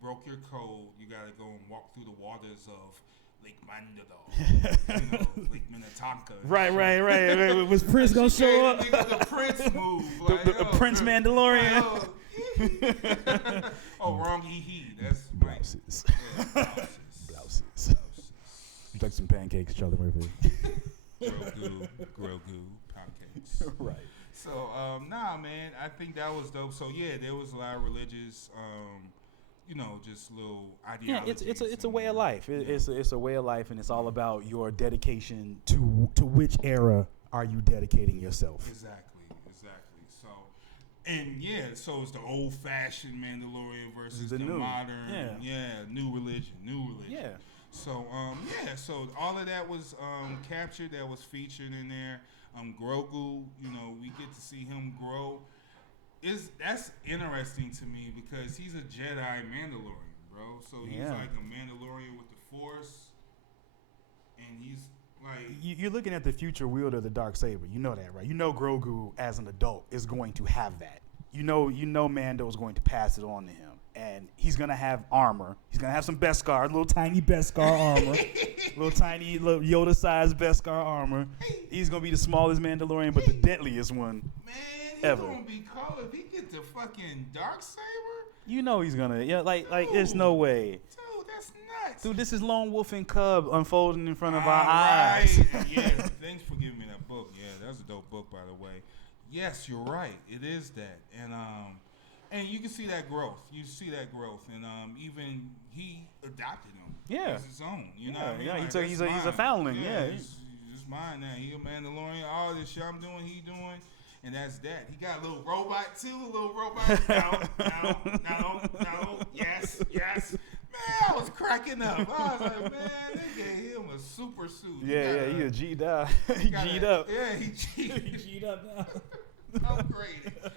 broke your code. You got to go and walk through the waters of Lake Mandalore, Lake Minnetonka. Right. Was Prince gonna show up? The Prince move. The Prince Mandalorian. Wrong he. That's blouses. Right. Blouses. You like some pancakes, Charlie Murphy? Grogu pancakes. Right. So, man, I think that was dope. So, yeah, there was a lot of religious, just little ideologies. Yeah, it's a way of life. It's a way of life, and it's all about your dedication to which era are you dedicating yourself. Exactly. So, so it's the old-fashioned Mandalorian versus the modern, new religion. Yeah. So, so all of that was captured, that was featured in there. Grogu, we get to see him grow. That's interesting to me because he's a Jedi Mandalorian, bro. So he's like a Mandalorian with the Force, and he's like... You're looking at the future wielder of the Darksaber. You know that, right? You know Grogu, as an adult, is going to have that. You know Mando is going to pass it on to him. And he's going to have armor. He's going to have some Beskar, little tiny Beskar armor. little Yoda-sized Beskar armor. He's going to be the smallest Mandalorian, but the deadliest one ever. He's going to be cold if he get the fucking Darksaber. You know he's going to. Yeah, like there's no way. Dude, that's nuts. Dude, this is Lone Wolf and Cub unfolding in front of our eyes. Yeah, thanks for giving me that book. Yeah, that's a dope book, by the way. Yes, you're right. It is that. And you can see that growth. And even he adopted him as his own. You know what I mean? Yeah, he's a foundling. Yeah, he's mine now. He a Mandalorian. All this shit I'm doing, he doing. And that's that. He got a little robot too. No. Yes. Man, I was cracking up. I was like, man, they gave him a super suit. Yeah, he a G'd up. He G'd up. Yeah, he G'd up now. Upgraded.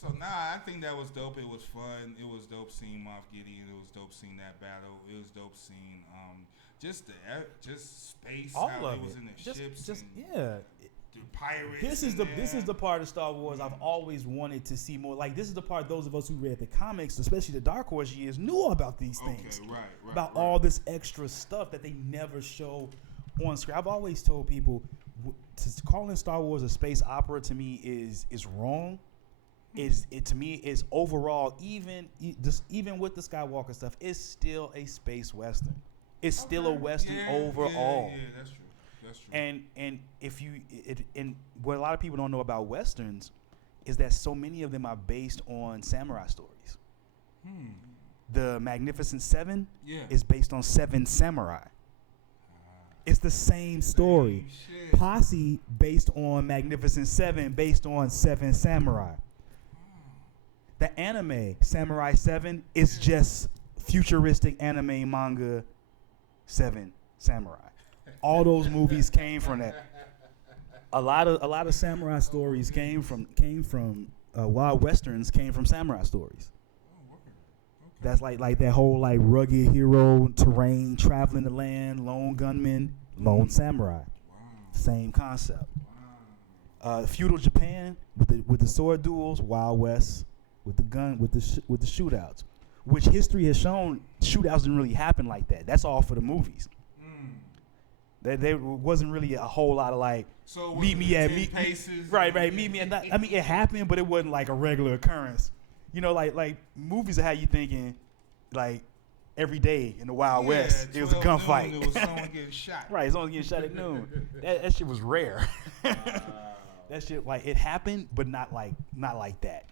So, I think that was dope. It was fun. It was dope seeing Moff Gideon. It was dope seeing that battle. It was dope seeing just space. All how of it was it. in the ships. The pirates. This is the part of Star Wars I've always wanted to see more. Like, this is the part those of us who read the comics, especially the Dark Horse years, knew about these things. Right. About all this extra stuff that they never show on screen. I've always told people calling Star Wars a space opera to me is wrong. To me is overall, even with the Skywalker stuff, it's still a space western. It's still a western overall. Yeah, that's true. And and what a lot of people don't know about westerns is that so many of them are based on samurai stories. The Magnificent Seven is based on 7 samurai. It's the same story. Posse based on Magnificent Seven, based on 7 samurai. The anime Samurai 7 is just futuristic anime manga 7 samurai. All those movies came from that. A lot of samurai stories came from wild westerns came from samurai stories. That's like that whole like rugged hero terrain, traveling the land, lone gunman, lone samurai. Same concept. Feudal Japan with the sword duels, Wild West with the gun with the shootouts, which history has shown shootouts didn't really happen like that. That's all for the movies. There wasn't really a whole lot of like meet me at meet paces. Right. Meet me at. I mean, it happened, but it wasn't like a regular occurrence. You know, like movies that have you thinking, like every day in the Wild West, it was a 12 gunfight. noon, it was someone getting shot. Right, someone getting shot at noon. That shit was rare. That shit, like, it happened, but not like that.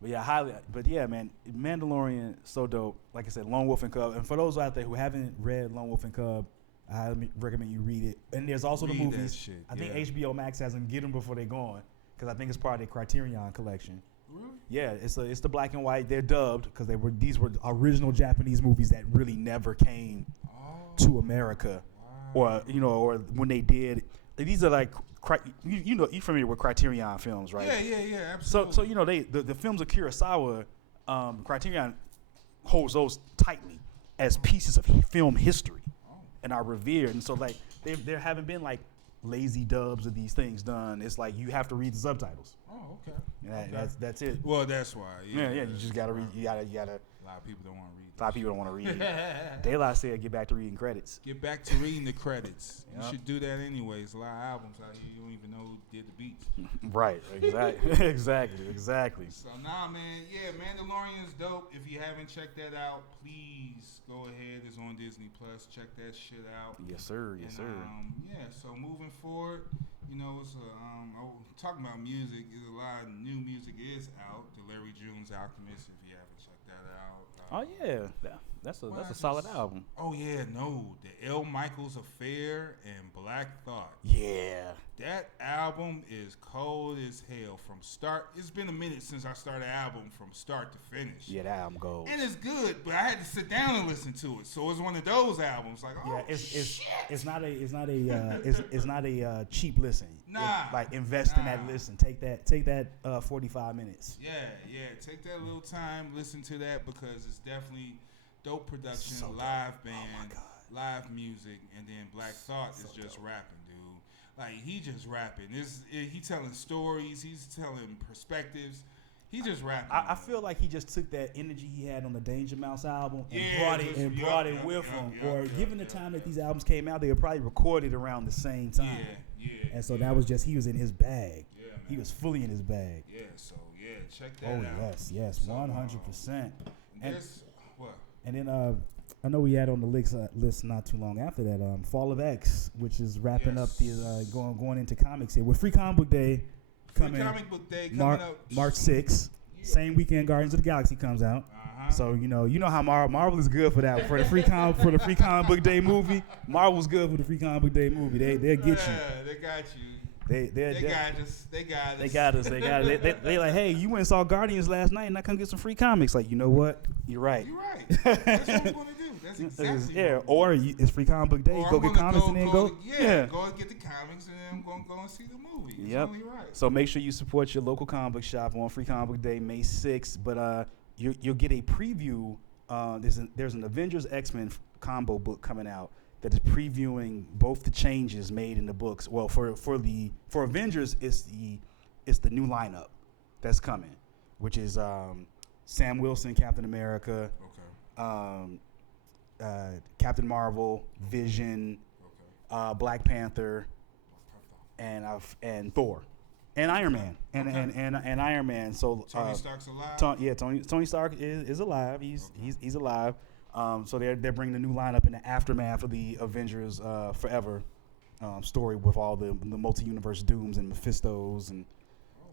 But yeah, man, Mandalorian, so dope. Like I said, Lone Wolf and Cub. And for those out there who haven't read Lone Wolf and Cub, I highly recommend you read it. And there's also the movies. I think HBO Max has them, get them before they're gone, because I think it's part of their Criterion collection. Really? Yeah, it's the black and white. They're dubbed because these were original Japanese movies that really never came to America, or when they did. These are like you're familiar with Criterion films, right? Yeah, absolutely. So the films of Kurosawa, Criterion holds those tightly as pieces of film history, and are revered. And so like there haven't been like lazy dubs of these things done. It's like you have to read the subtitles. Oh, okay. That's it. Well, that's why. Yeah. You just gotta read. You gotta. A lot of people don't want to read. A lot of people don't want to read. Dilla said, "Get back to reading credits." Get back to reading the credits. Yep. You should do that anyways. A lot of albums out here you don't even know who did the beats. Right. Exactly. So man, yeah, Mandalorian is dope. If you haven't checked that out, please go ahead. It's on Disney Plus. Check that shit out. Yes, sir. Yeah. So moving forward, it's talking about music. There's a lot of new music is out. The Larry June's Alchemist. If you haven't checked that out. Oh yeah, that's a solid album. Oh yeah, the L. Michaels Affair and Black Thought. Yeah, that album is cold as hell from start. It's been a minute since I started an album from start to finish. Yeah, that album goes. And it's good, but I had to sit down and listen to it. So it's one of those albums. Like, shit. It's not a cheap listen. Nah, invest in that listen. Take that 45 minutes. Yeah. Take that little time, listen to that, because it's definitely dope production, so live dope. band, live music, and then Black Thought is just rapping, dude. Like, he just rapping. He telling stories. He's telling perspectives. He just rapping. I feel like he just took that energy he had on the Danger Mouse album and brought it with him. Given the time that these albums came out, they were probably recorded around the same time. Yeah. And so that was just, he was in his bag. Yeah, man. He was fully in his bag. Yeah, so check that out. Oh yes, 100%. What? And then I know we had on the list not too long after that, Fall of X, which is wrapping up the going into comics here with Free Comic Book Day coming up March 6th. Yeah. Same weekend Guardians of the Galaxy comes out. Uh-huh. So you know how Marvel is good for that, for the Free Comic Book Day movie. Marvel's good for the Free Comic Book Day movie. They'll get you. They got you. They got us. They like, hey, you went and saw Guardians last night, and I come get some free comics. Like, you know what? You're right. That's what I'm going to do. That's exactly Or it's Free Comic Book Day. Go get comics and then go. Go and get the comics, and then I'm going to go and see the movie. It's only right. So make sure you support your local comic book shop on Free Comic Book Day, May 6th. But you'll get a preview. There's an Avengers X-Men combo book coming out that is previewing both the changes made in the books. Well, for Avengers, it's the new lineup that's coming, which is Sam Wilson, Captain America, Captain Marvel, Vision, Black Panther, and Thor, and Iron Man, and Iron Man. So Tony Stark's alive. Tony Stark is alive. He's alive. So they're bringing the new lineup in the aftermath of the Avengers Forever story with all the multi-universe Dooms and Mephistos and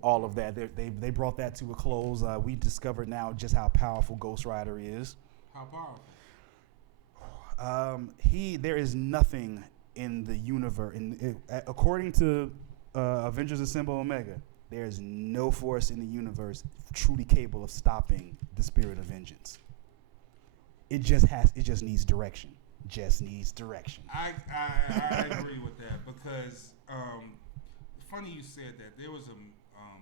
all of that. They brought that to a close. We discovered now just how powerful Ghost Rider is. How powerful? There is nothing in the universe, according to Avengers Assemble Omega, there is no force in the universe truly capable of stopping the spirit of vengeance. It just needs direction. I agree with that, because funny you said that. There was a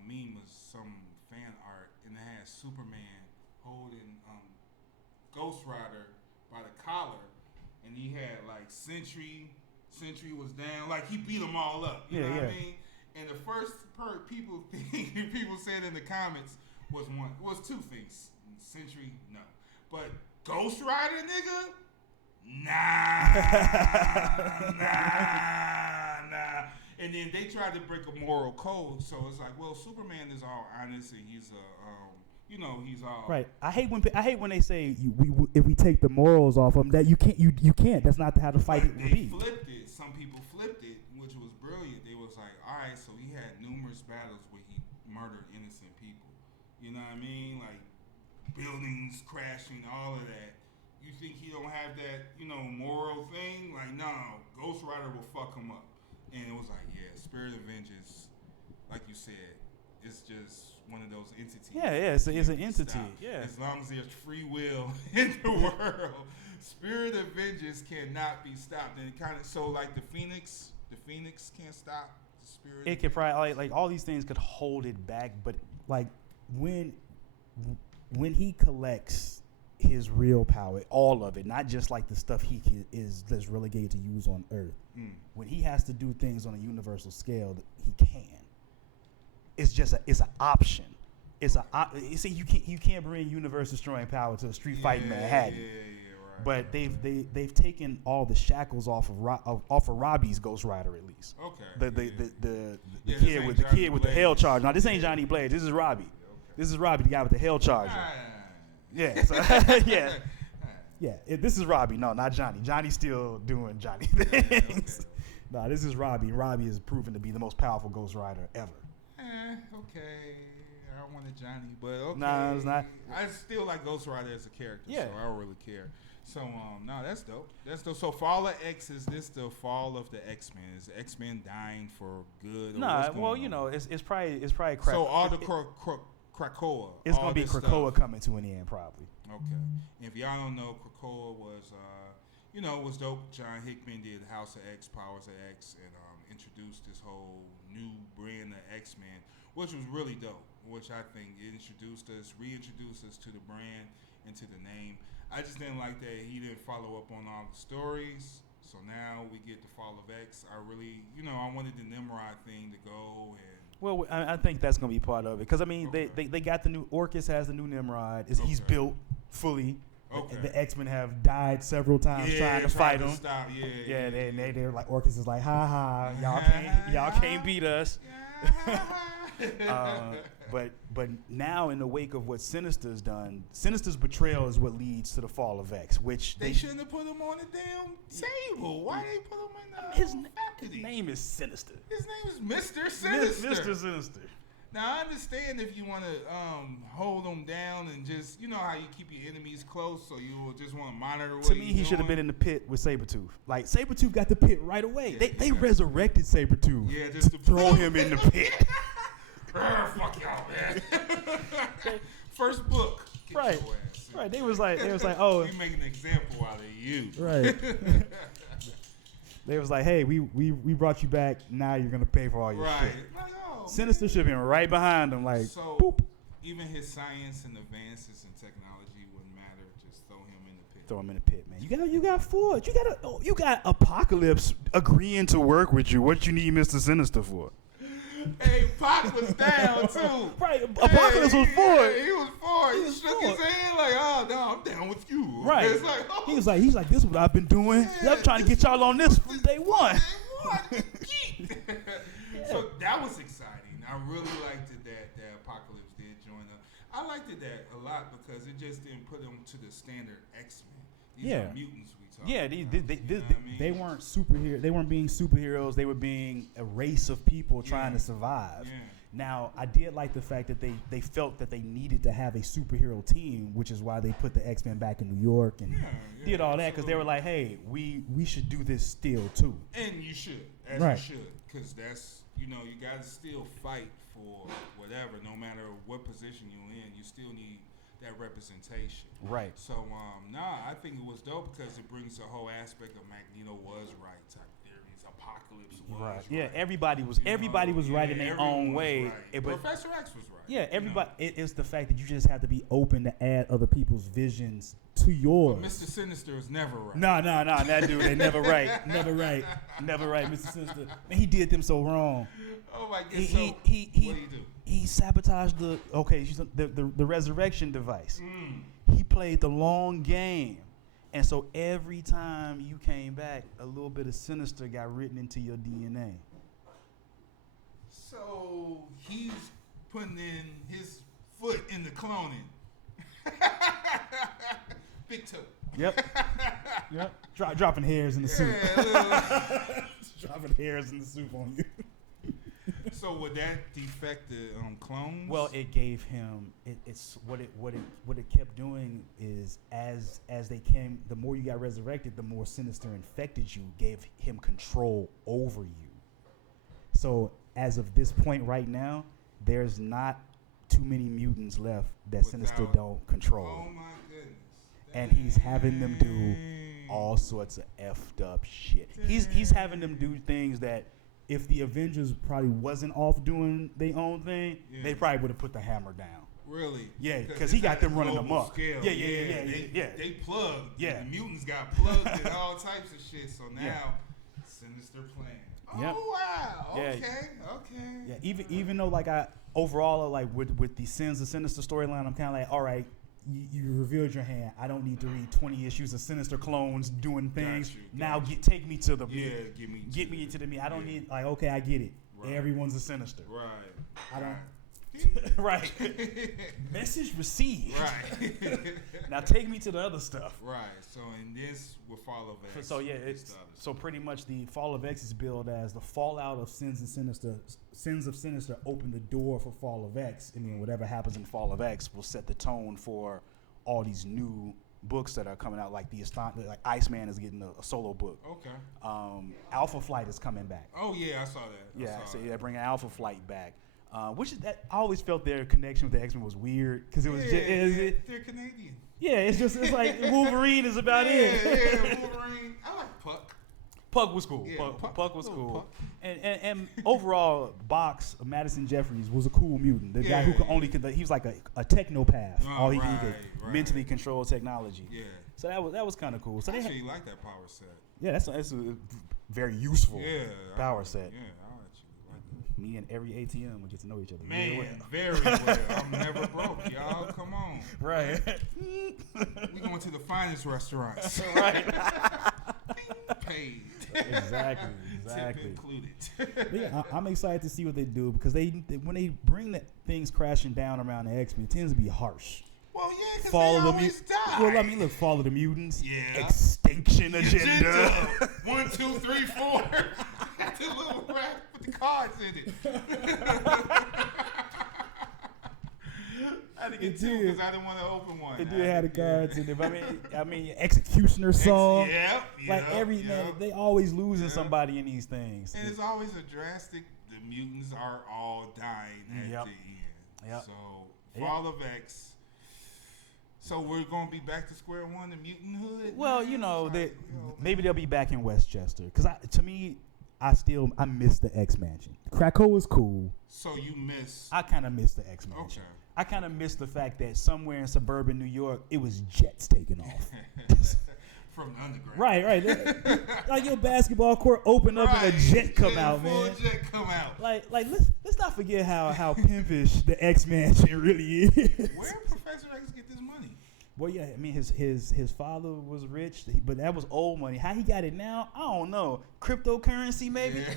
meme of some fan art, and it had Superman holding Ghost Rider by the collar, and he had like Sentry was down, like he beat them all up. You know what I mean? And the first people said in the comments was two things. Sentry, no, but Ghost Rider, nigga? Nah. And then they tried to break a moral code, so it's like, well, Superman is all honest, and he's you know, he's all right. I hate when they say if we take the morals off them, that you can't. That's not how the fight would be. They flipped it. Some people flipped it, which was brilliant. They was like, all right, so he had numerous battles where he murdered innocent people. You know what I mean? Like buildings crashing, all of that. You think he don't have that, you know, moral thing? Like, no, Ghost Rider will fuck him up. And it was like, yeah, Spirit of Vengeance, like you said, it's just one of those entities. Yeah, it's an entity. Stop. Yeah. As long as there's free will in the world, Spirit of Vengeance cannot be stopped. And it kind of, so like the Phoenix can't stop the Spirit. It could probably like all these things could hold it back, but like when he collects his real power, all of it, not just like the stuff that's relegated to use on Earth. When he has to do things on a universal scale, he can. It's just it's an option. You see, you can't bring universe destroying power to a street fight in Manhattan. Right. But they've taken all the shackles off of Robbie's Ghost Rider at least. Okay. The kid with the hell charge. Now this ain't Johnny Blaze. This is Robbie. This is Robbie, the guy with the hell charger. Yeah. So, yeah. Yeah. This is Robbie. No, not Johnny. Johnny's still doing Johnny things. Okay. No, this is Robbie. Robbie is proven to be the most powerful Ghost Rider ever. Okay. I wanted Johnny, but okay. No, it's not. I still like Ghost Rider as a character, Yeah. so I don't really care. So, no, that's dope. That's dope. So, Fall of X, is this the fall of the X-Men? Is X-Men dying for good? Nah, well, you know, it's probably crap. So, all the Krakoa. It's going to be Krakoa coming to an end, probably. Okay. If y'all don't know, Krakoa was, was dope. John Hickman did House of X, Powers of X, and introduced this whole new brand of X-Men, which was really dope, which I think it reintroduced us to the brand and to the name. I just didn't like that he didn't follow up on all the stories. So now we get the Fall of X. I really, I wanted the Nimrod thing to go. And well, I think that's going to be part of it. Because, I mean, they got the new, Orcus has the new Nimrod. He's built fully. Okay. The X-Men have died several times trying to fight him. Yeah, they're like, Orcus is like, ha ha, y'all can't beat us. But now in the wake of what Sinister's done, Sinister's betrayal is what leads to the fall of X, which they shouldn't have put him on the damn table. Why they put him in his name is Sinister. His name is Mr. Sinister. Mr. Sinister. Now, I understand if you want to hold them down and just, how you keep your enemies close, so you will just want to monitor what To me, he should have been in the pit with Sabretooth. Like, Sabretooth got the pit right away. Yeah, they resurrected Sabretooth just to throw him in the pit. Fuck y'all, man. First book. Right. Right. They was like, oh. We make an example out of you. Right. They was like, hey, we brought you back. Now you're going to pay for all your shit. Like, oh, Sinister should have been right behind him. Like, so boop. Even his science and advances in technology wouldn't matter. Just throw him in the pit. Throw him in the pit, man. You got Ford. You got Apocalypse agreeing to work with you. What you need Mr. Sinister for? Hey, Pac was down too. Right, Apocalypse was for it. He was for it. He shook his hand like, oh no, I'm down with you. Right. It's like, oh, he's like, this is what I've been doing. Yeah, I'm trying to get y'all on this from day one. So that was exciting. I really liked it that Apocalypse did join up. I liked it that a lot because it just didn't put them to the standard X-Men. These are mutants we talk about. They weren't superheroes. They weren't being superheroes. They were being a race of people trying to survive. Yeah. Now, I did like the fact that they felt that they needed to have a superhero team, which is why they put the X-Men back in New York and did all that because they were like, hey, we should do this still too. And you should, you should, because that's, you got to still fight for whatever, no matter what position you're in, you still need that representation. Right. So, I think it was dope because it brings the whole aspect of Magneto was right type theories, Apocalypse was right. Yeah, everybody was right in their own way. Right. Professor X was right. Yeah, everybody. It's the fact that you just have to be open to add other people's visions to yours. But Mr. Sinister is never right. No, that dude ain't never right. Never right, Mr. Sinister. Man, he did them so wrong. Oh my God! What did he do? He sabotaged the resurrection device. He played the long game. And so every time you came back, a little bit of Sinister got written into your DNA. So he's putting in his foot in the cloning. Big toe. Yep. Dropping hairs in the soup. Dropping hairs in the soup on you. So would that defect the clones? Well, it gave him. It's what it kept doing is as they came, the more you got resurrected, the more Sinister infected you, gave him control over you. So as of this point right now, there's not too many mutants left that Sinister don't control. Oh my goodness! And he's having them do all sorts of effed up shit. He's having them do things that if the Avengers probably wasn't off doing their own thing, they probably would have put the hammer down. Really? Yeah, because he got them running amok. Scale. Yeah. They plugged. Yeah. The mutants got plugged and all types of shit. So now, Sinister plan. Yep. Oh wow. Yeah. Okay. Yeah. Even though like I overall like with the Sins of Sinister storyline, I'm kind of like, all right, you revealed your hand. I don't need to read 20 issues of Sinister clones doing things. Now take me to the get me into the. I don't need like okay, I get it. Right. Everyone's a Sinister. Right. I don't. Right. Message received. Right. Now take me to the other stuff. Right. So in this with Fall of X. So yeah, so pretty much the Fall of X is billed as the fallout of Sins of Sinister opened the door for Fall of X, and then whatever happens in Fall of X will set the tone for all these new books that are coming out. Like like Iceman is getting a solo book. Okay. Alpha Flight is coming back. Oh yeah, I saw that. They're bringing Alpha Flight back. Which is that I always felt their connection with the X-Men was weird because it was they're Canadian. Yeah, it's like Wolverine is about it. Yeah, Wolverine. I like Puck. Puck was cool. Yeah, Puck was cool. Puck. And overall, Box Madison Jeffries was a cool mutant. The guy who he was like a technopath. He could mentally control technology. Yeah. So that was kind of cool. So I actually like that power set. Yeah, that's a very useful power set. Yeah. Me and every ATM would get to know each other. Man, very well. I'm never broke, y'all. Come on. Right. We going to the finest restaurants. Right. Paid. Exactly. Tip included. Yeah, I'm excited to see what they do because they when they bring the things crashing down around the X-Men, it tends to be harsh. Well, yeah, because they always die. Well, I mean, look, Fall of the Mutants. Yeah. Extinction Agenda. 1, 2, 3, 4. The little rat with the cards in it. I had to get two because I didn't want to open one. It did have the cards in it. But I mean, Executioner song. They always losing somebody in these things. And it's always a drastic. The mutants are all dying at the end. Yep. So Fall of X. So we're gonna be back to square one, the mutant hood. Well, maybe they'll be back in Westchester because to me, I miss the X Mansion. Krakoa was cool. So you miss? I kind of miss the X Mansion. Okay. I kind of miss the fact that somewhere in suburban New York, it was jets taking off. From the underground. Right. Like your basketball court open up and a jet come out, man. Full jet come out. Like let's not forget how pimpish the X Mansion really is. Where did Professor X get this money? Well, yeah, I mean his father was rich, but that was old money. How he got it now, I don't know. Cryptocurrency, maybe. Yeah.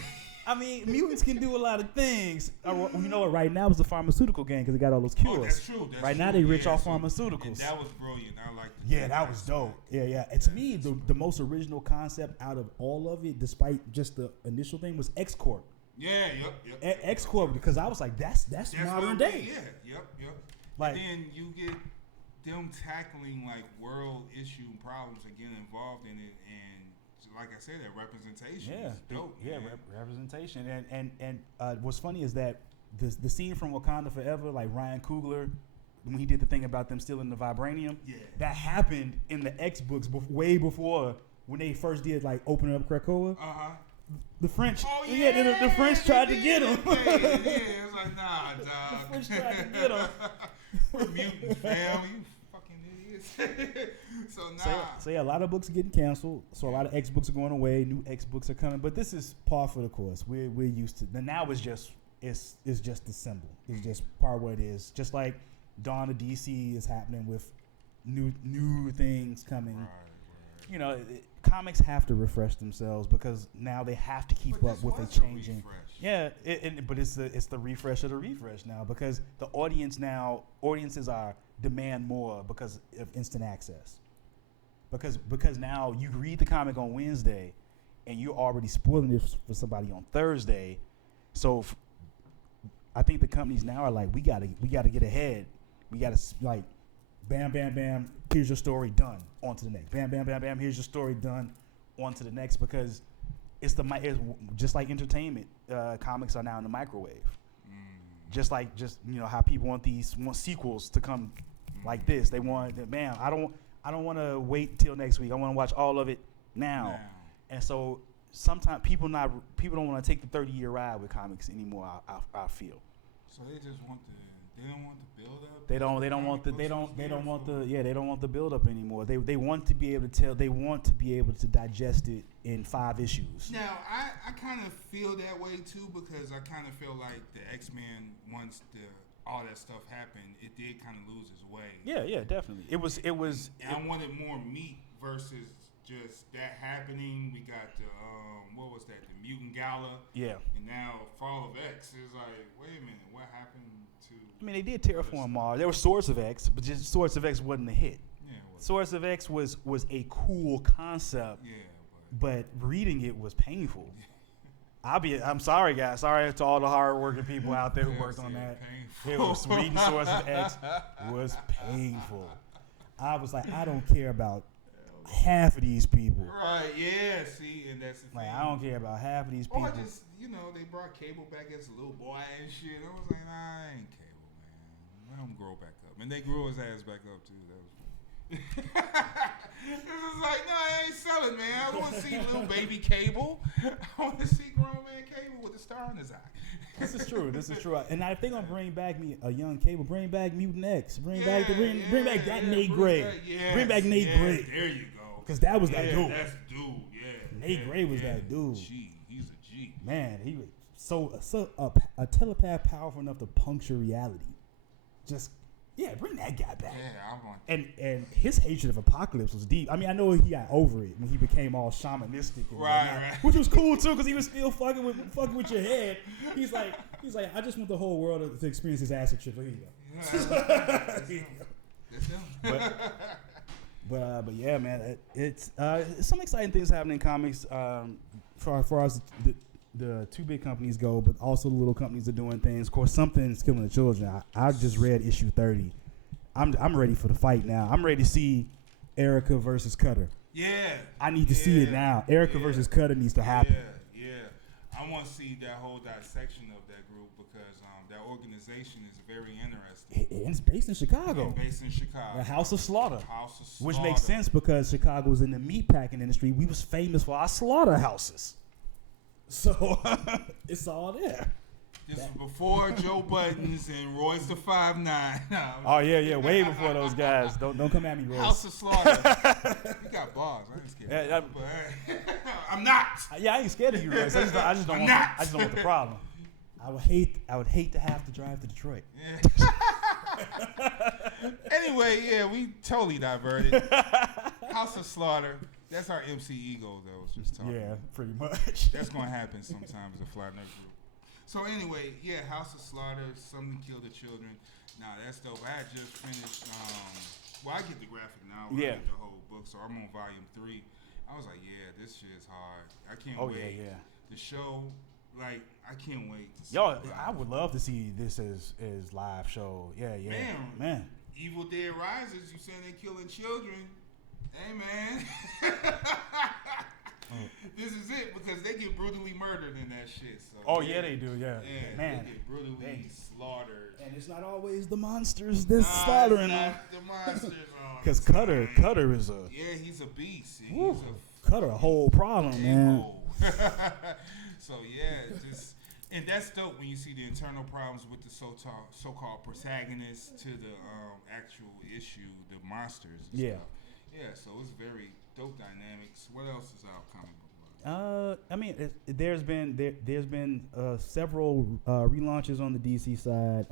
I mean, mutants can do a lot of things. You know what? Right now is the pharmaceutical game because they got all those cures. Oh, that's true. Right now they rich off pharmaceuticals. And that was brilliant. I liked it. Yeah, that was dope. Yeah. And to me, the most original concept out of all of it, despite just the initial thing, was X Corp. Yeah, yep. X Corp, because I was like, that's modern day. Yeah, yep. Like, and then you get them tackling like world issue problems and getting involved in it, and like I said, that representation is dope. Yeah, representation. And what's funny is that the scene from Wakanda Forever, like Ryan Coogler, when he did the thing about them stealing the vibranium, that happened in the X books way before when they first did like opening up Krakoa. The French, the French tried to get him. It was like, nah, dog. The French tried to get him. We're mutant, fam. You fucking idiots. So a lot of books are getting canceled. So a lot of X books are going away. New X books are coming. But this is par for the course. We're used to. Now it's just the symbol. It's just part of what it is. Just like Dawn of DC is happening with new things coming. Right. You know, comics have to refresh themselves because now they have to keep up with a changing. Yeah, but it's the refresh of the refresh now because the audiences are demand more because of instant access. Because now you read the comic on Wednesday, and you're already spoiling it for somebody on Thursday, so I think the companies now are like, we gotta get ahead. We gotta like, bam, bam, bam. Here's your story, done. On to the next. Bam, bam, bam, bam. Here's your story, done. On to the next because it's just like entertainment. Comics are now in the microwave. Just how people want sequels to come like this. They want, man, I don't want to wait till next week. I want to watch all of it now. And so sometimes people don't want to take the 30-year ride with comics anymore. I feel. So they just want they don't want the build up. They don't want the build up anymore. They want to be able to tell. They want to be able to digest it in 5 issues. Now I kind of feel that way too because I kind of feel like the X-Men once all that stuff happened, it did kind of lose its way. Yeah, definitely. It was. I wanted more meat versus just that happening. We got the what was that? The Mutant Gala. Yeah. And now Fall of X is like, wait a minute, what happened to? I mean, they did terraform Mars. There were Swords of X, but just Swords of X wasn't a hit. Yeah. Swords of X was a cool concept. Yeah. But reading it was painful. I'm sorry, guys. Sorry to all the hard-working people out there who worked on that. It was reading Swords of X was painful. I was like, I don't care about half of these people. Right, yeah, see, and that's the thing. Like, I don't care about half of these people. Or just, they brought Cable back as a little boy and shit. I was like, nah, I ain't Cable, man. Let him grow back up. And they grew his ass back up, too. That was This is like, no, I ain't selling, man. I want to see little baby Cable. I want to see grown man Cable with a star in his eye. This is true. And if they're gonna bring back a young Cable, bring back Mutant X, bring back that Nate Gray, bring back Nate Gray. There you go. Because that was that dude. That's the dude. Yeah. Nate Gray was that dude. He's a G. Man, he was a telepath powerful enough to puncture reality. Just. Yeah, bring that guy back. Yeah, I want that. And his hatred of Apocalypse was deep. I mean, I know he got over it when he became all shamanistic and right. Which was cool too, because he was still fucking with your head. He's like, I just want the whole world to experience his acid trip. Here you go. That's him. But yeah, man, it's some exciting things happening in comics. For as far as the 2 big companies go, but also the little companies are doing things. Of course, something's killing the children. I just read issue 30. I'm ready for the fight now. I'm ready to see Erica versus Cutter. Yeah. I need to see it now. Erica versus Cutter needs to happen. Yeah. I want to see that whole dissection of that group because that organization is very interesting. It's based in Chicago. The House of Slaughter. Which makes sense because Chicago was in the meatpacking industry. We was famous for our slaughterhouses. So it's all there. This was before Joe Buttons and Royce the 5'9". Oh yeah, way before those guys. Don't come at me, Royce. House of Slaughter. You got bars. I ain't scared. Of you. I'm not. Yeah, I ain't scared of you, Royce. I just don't want the problem. I would hate to have to drive to Detroit. Yeah. Anyway, yeah, we totally diverted. House of Slaughter. That's our MC ego that I was just talking about. Pretty much. That's going to happen sometimes as a Flat Nerd group. So anyway, yeah, House of Slaughter, Something Kill the Children. Nah, that's dope. I had just finished, I get the graphic novel. I get the whole book, so I'm on volume 3. I was like, yeah, this shit is hard. I can't wait. Yeah. The show, like, I can't wait to see it. I would love to see this as live show. Yeah. Man. Evil Dead Rises, you saying they killing children. Hey, man. This is it because they get brutally murdered in that shit. So, they do, yeah. Man. They get brutally slaughtered. And it's not always the monsters that's slaughtering them. The monsters. Because Cutter is a... Yeah, he's a beast. Cutter a whole problem, man. So, yeah, just... And that's dope when you see the internal problems with the so-called protagonists to the actual issue, the monsters and stuff. Yeah, so it's very dope dynamics. What else is out comic book wise? I mean, there's been several relaunches on the DC side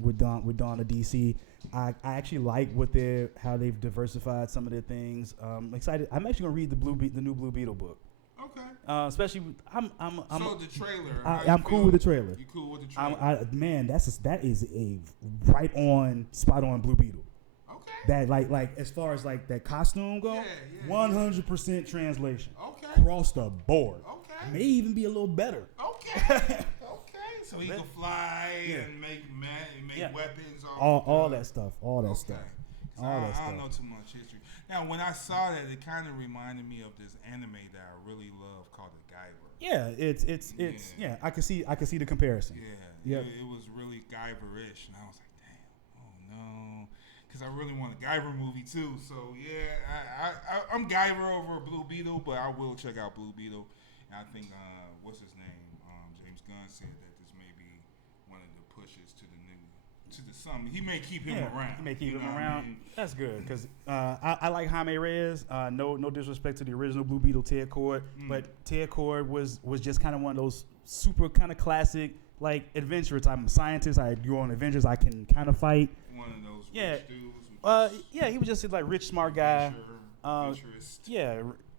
with Dawn of DC. I actually like how they've diversified some of their things. Excited. I'm actually gonna read the new Blue Beetle book. Okay. Especially, So the trailer. I'm cool with the trailer. You cool with the trailer? Man, that is a right on, spot on Blue Beetle. Okay. That like as far as like that costume go, 100% translation. Okay. Across the board. Okay. May even be a little better. Okay. Okay. So he can fly and make weapons. All that stuff. All that okay. stuff. I don't know too much history. Now, when I saw that, it kind of reminded me of this anime that I really love called The Guyver. Yeah, it's I can see the comparison. Yeah. It was really Guyver-ish, and I was like, damn, oh no, because I really want a Guyver movie too. So yeah, I'm Guyver over Blue Beetle, but I will check out Blue Beetle. And I think what's his name? James Gunn said that this may be one of the pushes to the summer. He may keep him around. He may keep him around. I mean? That's good because I like Jaime Reyes. No disrespect to the original Blue Beetle Ted Kord, but Ted Kord was just kind of one of those super kind of classic like adventurers. I'm a scientist. I go on adventures. I can kind of fight. One of those rich dudes. He was just like rich smart guy. Adventurist.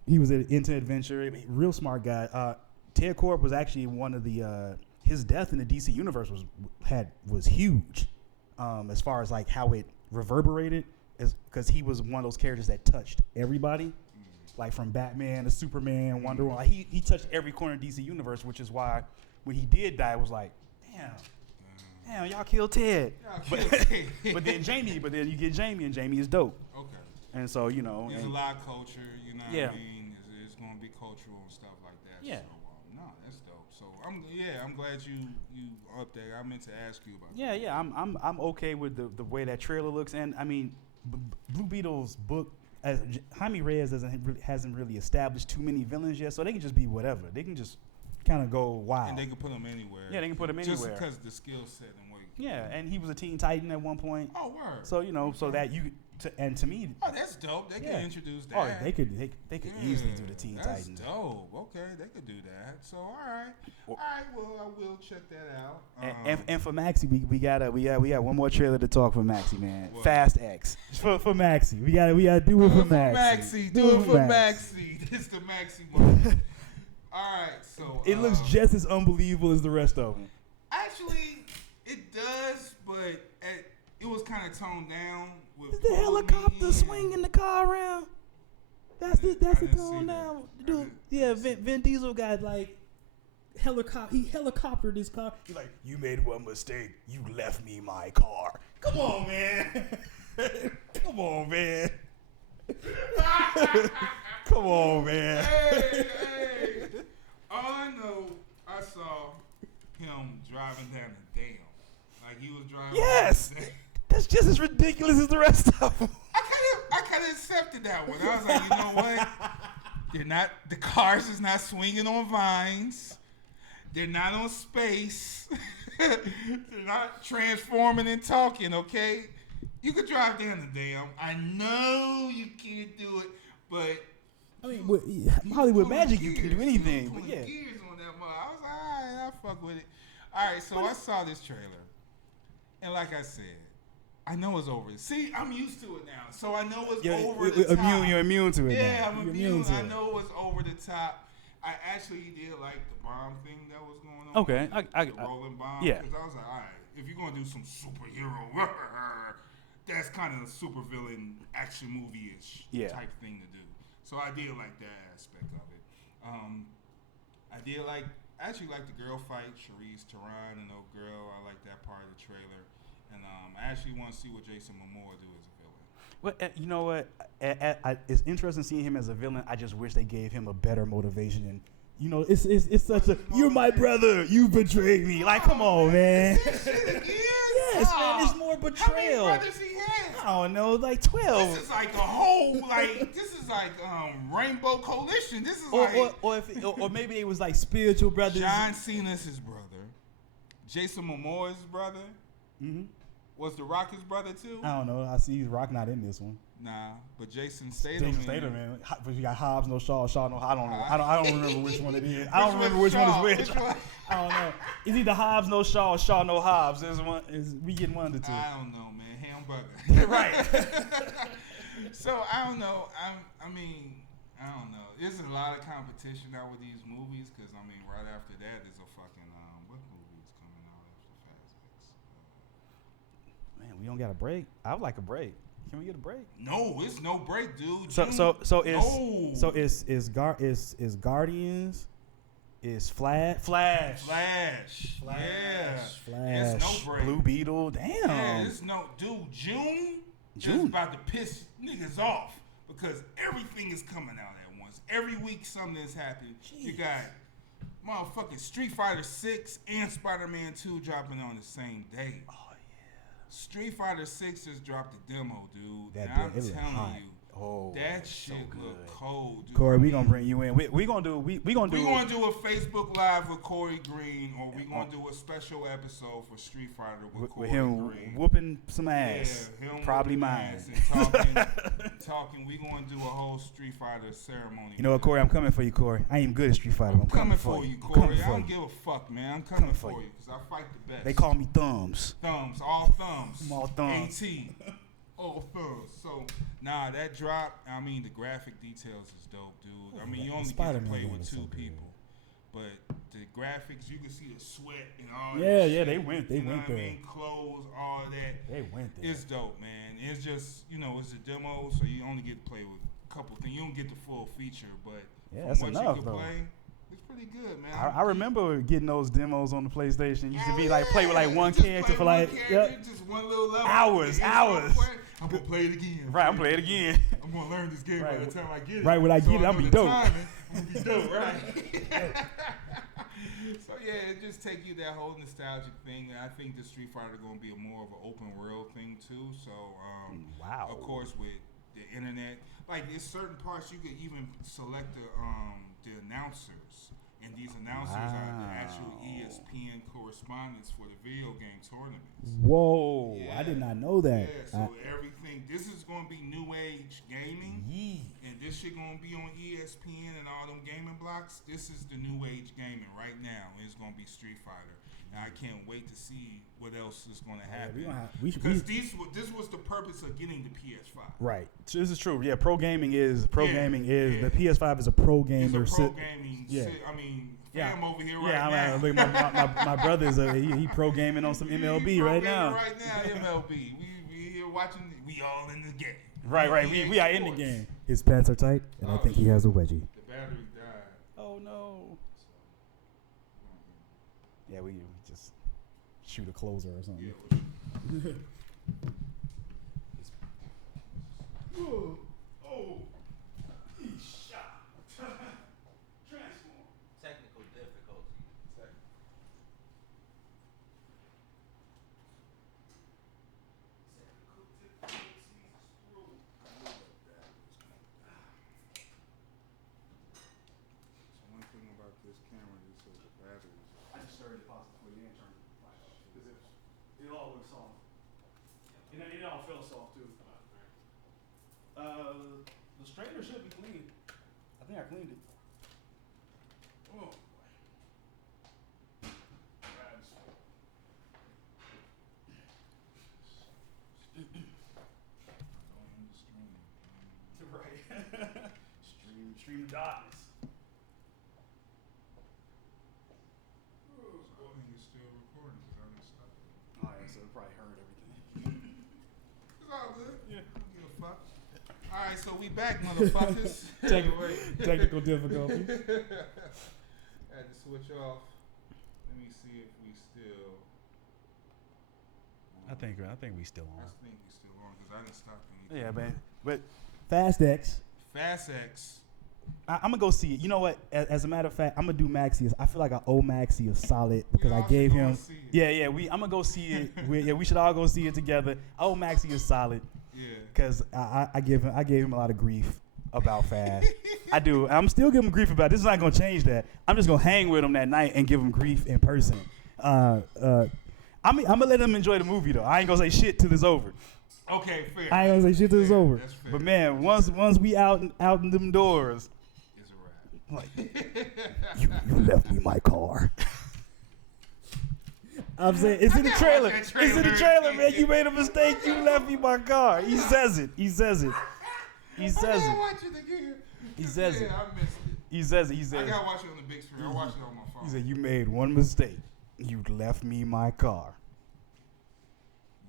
He was into adventure. Real smart guy. Ted Kord was actually one of the his death in the DC universe was huge. As far as like how it reverberated, is because he was one of those characters that touched everybody, like from Batman to Superman, Wonder Woman. Like he touched every corner of DC universe, which is why when he did die, it was like, damn, y'all killed Ted. But then you get Jamie, and Jamie is dope. Okay. And so there's a lot of culture, you know what I mean? It's going to be cultural and stuff like that. Yeah. So, that's dope. So I'm glad you up there. I meant to ask you about that. Yeah, I'm okay with the way that trailer looks, and I mean, Blue Beetle's book, Jaime Reyes hasn't really established too many villains yet, so they can just be whatever. They can just kind of go wild. And they can put them anywhere. Yeah, they can put them anywhere. Just because the skill set and what. Yeah, and he was a Teen Titan at one point. Oh, word. So so that to me. Oh, that's dope. They can introduce that. Oh, they could easily do the Teen Titans. That's dope. Okay, they could do that. So all right. Well, I will check that out. And for Maxie, we got one more trailer to talk for Maxie, man. What? Fast X for Maxie. We gotta do it for Maxie. Do it for Maxie. It's the Maxie moment. All right, so it looks just as unbelievable as the rest of them. Actually, it does, but it was kind of toned down. With the helicopter swinging the car around. That's the tone down. Dude, Vin Diesel got like he helicoptered his car. He's like, you made one mistake. You left me my car. Come on, man. Come on, man. Come on, man. Hey. All I know, I saw him driving down the dam. Like he was driving. Yes. That's just as ridiculous as the rest of them. I kind of accepted that one. I was like, you know what? The cars is not swinging on vines. They're not on space. They're not transforming and talking, okay? You could drive down the dam. I know you can't do it, but I mean, with Hollywood Magic, you can do anything. But yeah. Gears on that mother. I was like, all right, I fuck with it. All right, so I saw this trailer, and like I said, I know it's over. See, I'm used to it now, so I know it's over the top. You're immune to it. Yeah, I'm immune. I know it's over the top. I actually did like the bomb thing that was going on. Okay, the rolling bomb. Yeah. Because I was like, all right, if you're gonna do some superhero, that's kind of a supervillain action movie-ish type thing to do. So I did like that aspect of it. I actually like the girl fight, Charlize Theron and old girl. I like that part of the trailer. And I actually want to see what Jason Momoa do as a villain. Well, you know what? It's interesting seeing him as a villain. I just wish they gave him a better motivation. And it's such a you're my brother, you betrayed me. Like, come on, man. Yes, man. There's more betrayal. How many brothers he had? I don't know, like 12. This is like a whole this is like Rainbow Coalition. This is or maybe it was like spiritual brothers. John Cena's his brother. Jason Momoa's his brother. Mm-hmm. Was The Rock his brother too? I don't know. I see Rock not in this one. Nah, but Jason Statham. Man. But you got Hobbs, no Shaw. Shaw, no. I don't know. I don't remember which one it is. I don't remember which one is which. I don't know. It's either Hobbs, no Shaw, or Shaw, no Hobbs. We getting one of the two. I don't know, man. Hamburger. Right. So I don't know. I mean, I don't know. There's a lot of competition now with these movies because I mean, right after that, there's a fucking what movie is coming out after Fast X? Man, we don't got a break. I would like a break. Can we get a break? No, it's no break, dude. It's Guardians. Is Flash. Yeah. It's no break. Blue Beetle. Damn. Yeah, it's no dude. June is about to piss niggas off because everything is coming out at once. Every week something is happening. Jeez. You got motherfucking Street Fighter 6 and Spider-Man 2 dropping on the same day. Oh yeah. Street Fighter 6 just dropped the demo, dude. That and I'm it telling hot. you. Oh, that shit look cold, dude. Corey, we gonna bring you in. We gonna do a Facebook Live with Corey Green, or we gonna do a special episode for Street Fighter with Corey him Green. Whooping some ass. Yeah, him probably mine. Talking. We gonna do a whole Street Fighter ceremony. You know what, Corey? I'm coming for you, Corey. I ain't good at Street Fighter. I'm coming for you, Corey. I don't give a fuck, man. I'm coming for you because I fight the best. They call me Thumbs. All thumbs. I'm all thumbs. AT. Oh, so that drop. I mean, the graphic details is dope, dude. I mean, you only get to play with two people, but the graphics, you can see the sweat and all. Yeah, that they went there. I mean, clothes, all that. They went there. It's dope, man. It's just it's a demo, so you only get to play with a couple things. You don't get the full feature, but that's from what enough, you can though. play. It's pretty good, man. I remember getting those demos on the PlayStation. Used to be like play with like one character for like just one little level. Hours. I'm gonna play it again. Right, I'm playing it again. I'm gonna learn this game by the time I get it. Right, when I get it, I'm be dope. I'm gonna be dope, right? So yeah, it just take you that whole nostalgic thing. And I think the Street Fighter gonna be more of an open world thing too. So wow. Of course with the internet, like there's certain parts you could even select the announcers. And these announcers are the actual ESPN correspondents for the video game tournaments. Whoa, yeah. I did not know that. Yeah, so everything, this is going to be new age gaming. Yeah. And this shit going to be on ESPN and all them gaming blocks. This is the new age gaming right now. It's going to be Street Fighter. And I can't wait to see what else is going to happen. Because this was the purpose of getting the PS5. Right. So this is true. Yeah, pro gaming is the PS5 is a pro gamer. It's a pro gaming. I mean, fam over here right now. Look, my brother's he pro gaming on some MLB right now. Right now, MLB. We here watching. We all in the game. Right. We are in the game. His pants are tight, and I think he has a wedgie. The battery died. Oh no. Yeah, we just shoot a closer or something. Yeah, he shot. Transform. Technical difficulty. One thing about this camera is that the batteries. I just started the pasta for the intern because it all looks soft. And it all feels soft too. The straightener should be clean. I think I cleaned it. Oh. Right. Stream of darkness. I think it's still recording because I didn't stop it. Oh yeah, so it probably heard everything. It's all good. Yeah. I don't give a fuck. All right, so we back, motherfuckers. Technical difficulty. Had to switch off. Let me see if we still. I think we still on. I think we still on because I didn't stop anything. Yeah, man. But Fast X. I'm gonna go see it. You know what? As a matter of fact, I'm gonna do Maxie. I feel like I owe Maxie a solid because I gave him. Yeah. I'm gonna go see it. We should all go see it together. I owe Maxie a solid. Yeah. Because I gave him a lot of grief about Fast. I do. I'm still giving him grief about it. This is not gonna change that. I'm just gonna hang with him that night and give him grief in person. I'm gonna let them enjoy the movie though. I ain't gonna say shit till it's over. Okay, fair. I ain't gonna say shit till it's over. That's fair. But man, once we out in them doors, It's a wrap. like you left me my car. I'm saying it's in the trailer. watch that It's in the trailer. trailer, man. You made a mistake. You left me my car. He says it. He says it. He says I it. gotta watch it again. He says it. I missed it. He says it. He I says. gotta watch it on the big screen. I watched it on my phone. He said you made one mistake. You left me my car.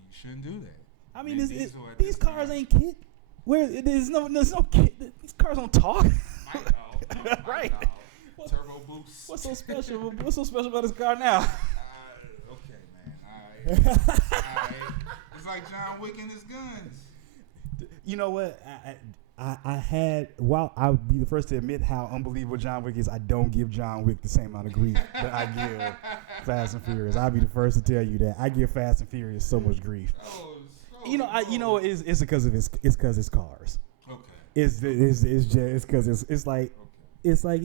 You shouldn't do that. I mean, Vin Diesel at these this cars time. ain't kid. Where there's no kid. These cars don't talk. I know. Right. I know. Turbo boost. What's so special? What's so special about this car now? Okay, man. All right. It's like John Wick and his guns. You know what? I had, while I would be the first to admit how unbelievable John Wick is, I don't give John Wick the same amount of grief that I give Fast and Furious. I'll be the first to tell you that. I give Fast and Furious so much grief. It's because of his cars. Okay. It's because it's like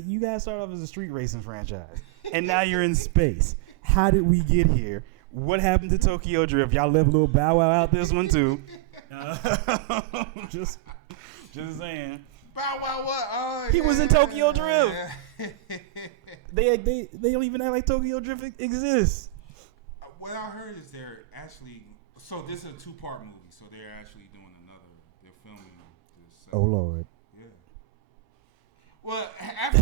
you guys started off as a street racing franchise, and now you're in space. How did we get here? What happened to Tokyo Drift? Y'all left a little Bow Wow out this one too. Just saying. Bow Wow what? Oh, He was in Tokyo Drift. Yeah. They don't even act like Tokyo Drift exists. What I heard is they're actually, so this is a 2-part movie, so they're actually doing they're filming this. Oh Lord. Yeah. Well, after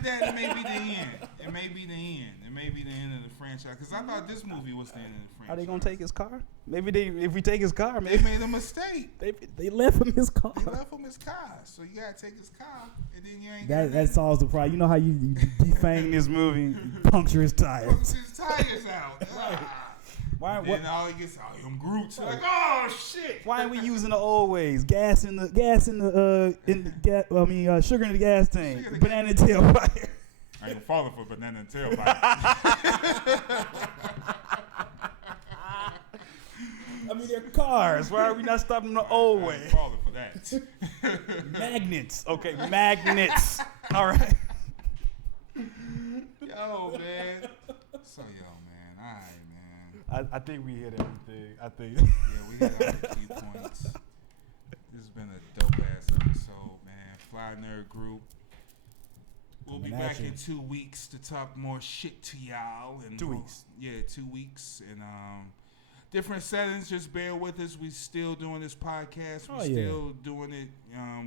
that, it may be the end. It may be the end of the franchise. Because I thought this movie was the end of the franchise. Are they gonna take his car? Maybe if we take his car, They made a mistake. they left him his car. They left him his car, so you gotta take his car, and then you ain't. That solves the problem. You know how you defang this movie, you puncture his tires. Pumps his tires out. Right. Why? And then all he gets, him Groot's like, oh shit. Why ain't we using the old ways? Sugar in the gas tank. Banana in the tailpipe. I ain't falling for banana and tailpipe. I mean, they're cars. Why are we not stopping the old I way? ain't falling for that. Magnets. Okay, magnets. All right. Yo, man. So, man. All right, man. I think we hit everything. I think. Yeah, we hit all the key points. This has been a dope-ass episode, man. Fly Nerd Group. We'll be back in 2 weeks to talk more shit to y'all. And 2 weeks. Yeah, 2 weeks. And different settings. Just bear with us. We still doing this podcast. We still doing it.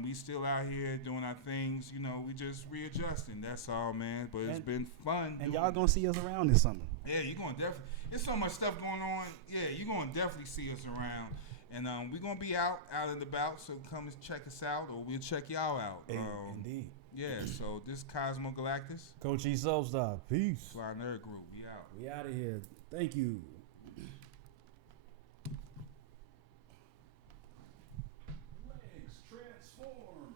We still out here doing our things. You know, we just readjusting. That's all, man. But it's been fun. And y'all gonna see us around this summer. Yeah, you're gonna definitely. There's so much stuff going on. Yeah, you're gonna definitely see us around. And we're gonna be out and about. So come and check us out, or we'll check y'all out. Indeed. Yeah, so this Cosmo Galactus. Coach E Soapstar. Peace. Fly Nerd Group. We out. We out of here. Thank you. Legs transform.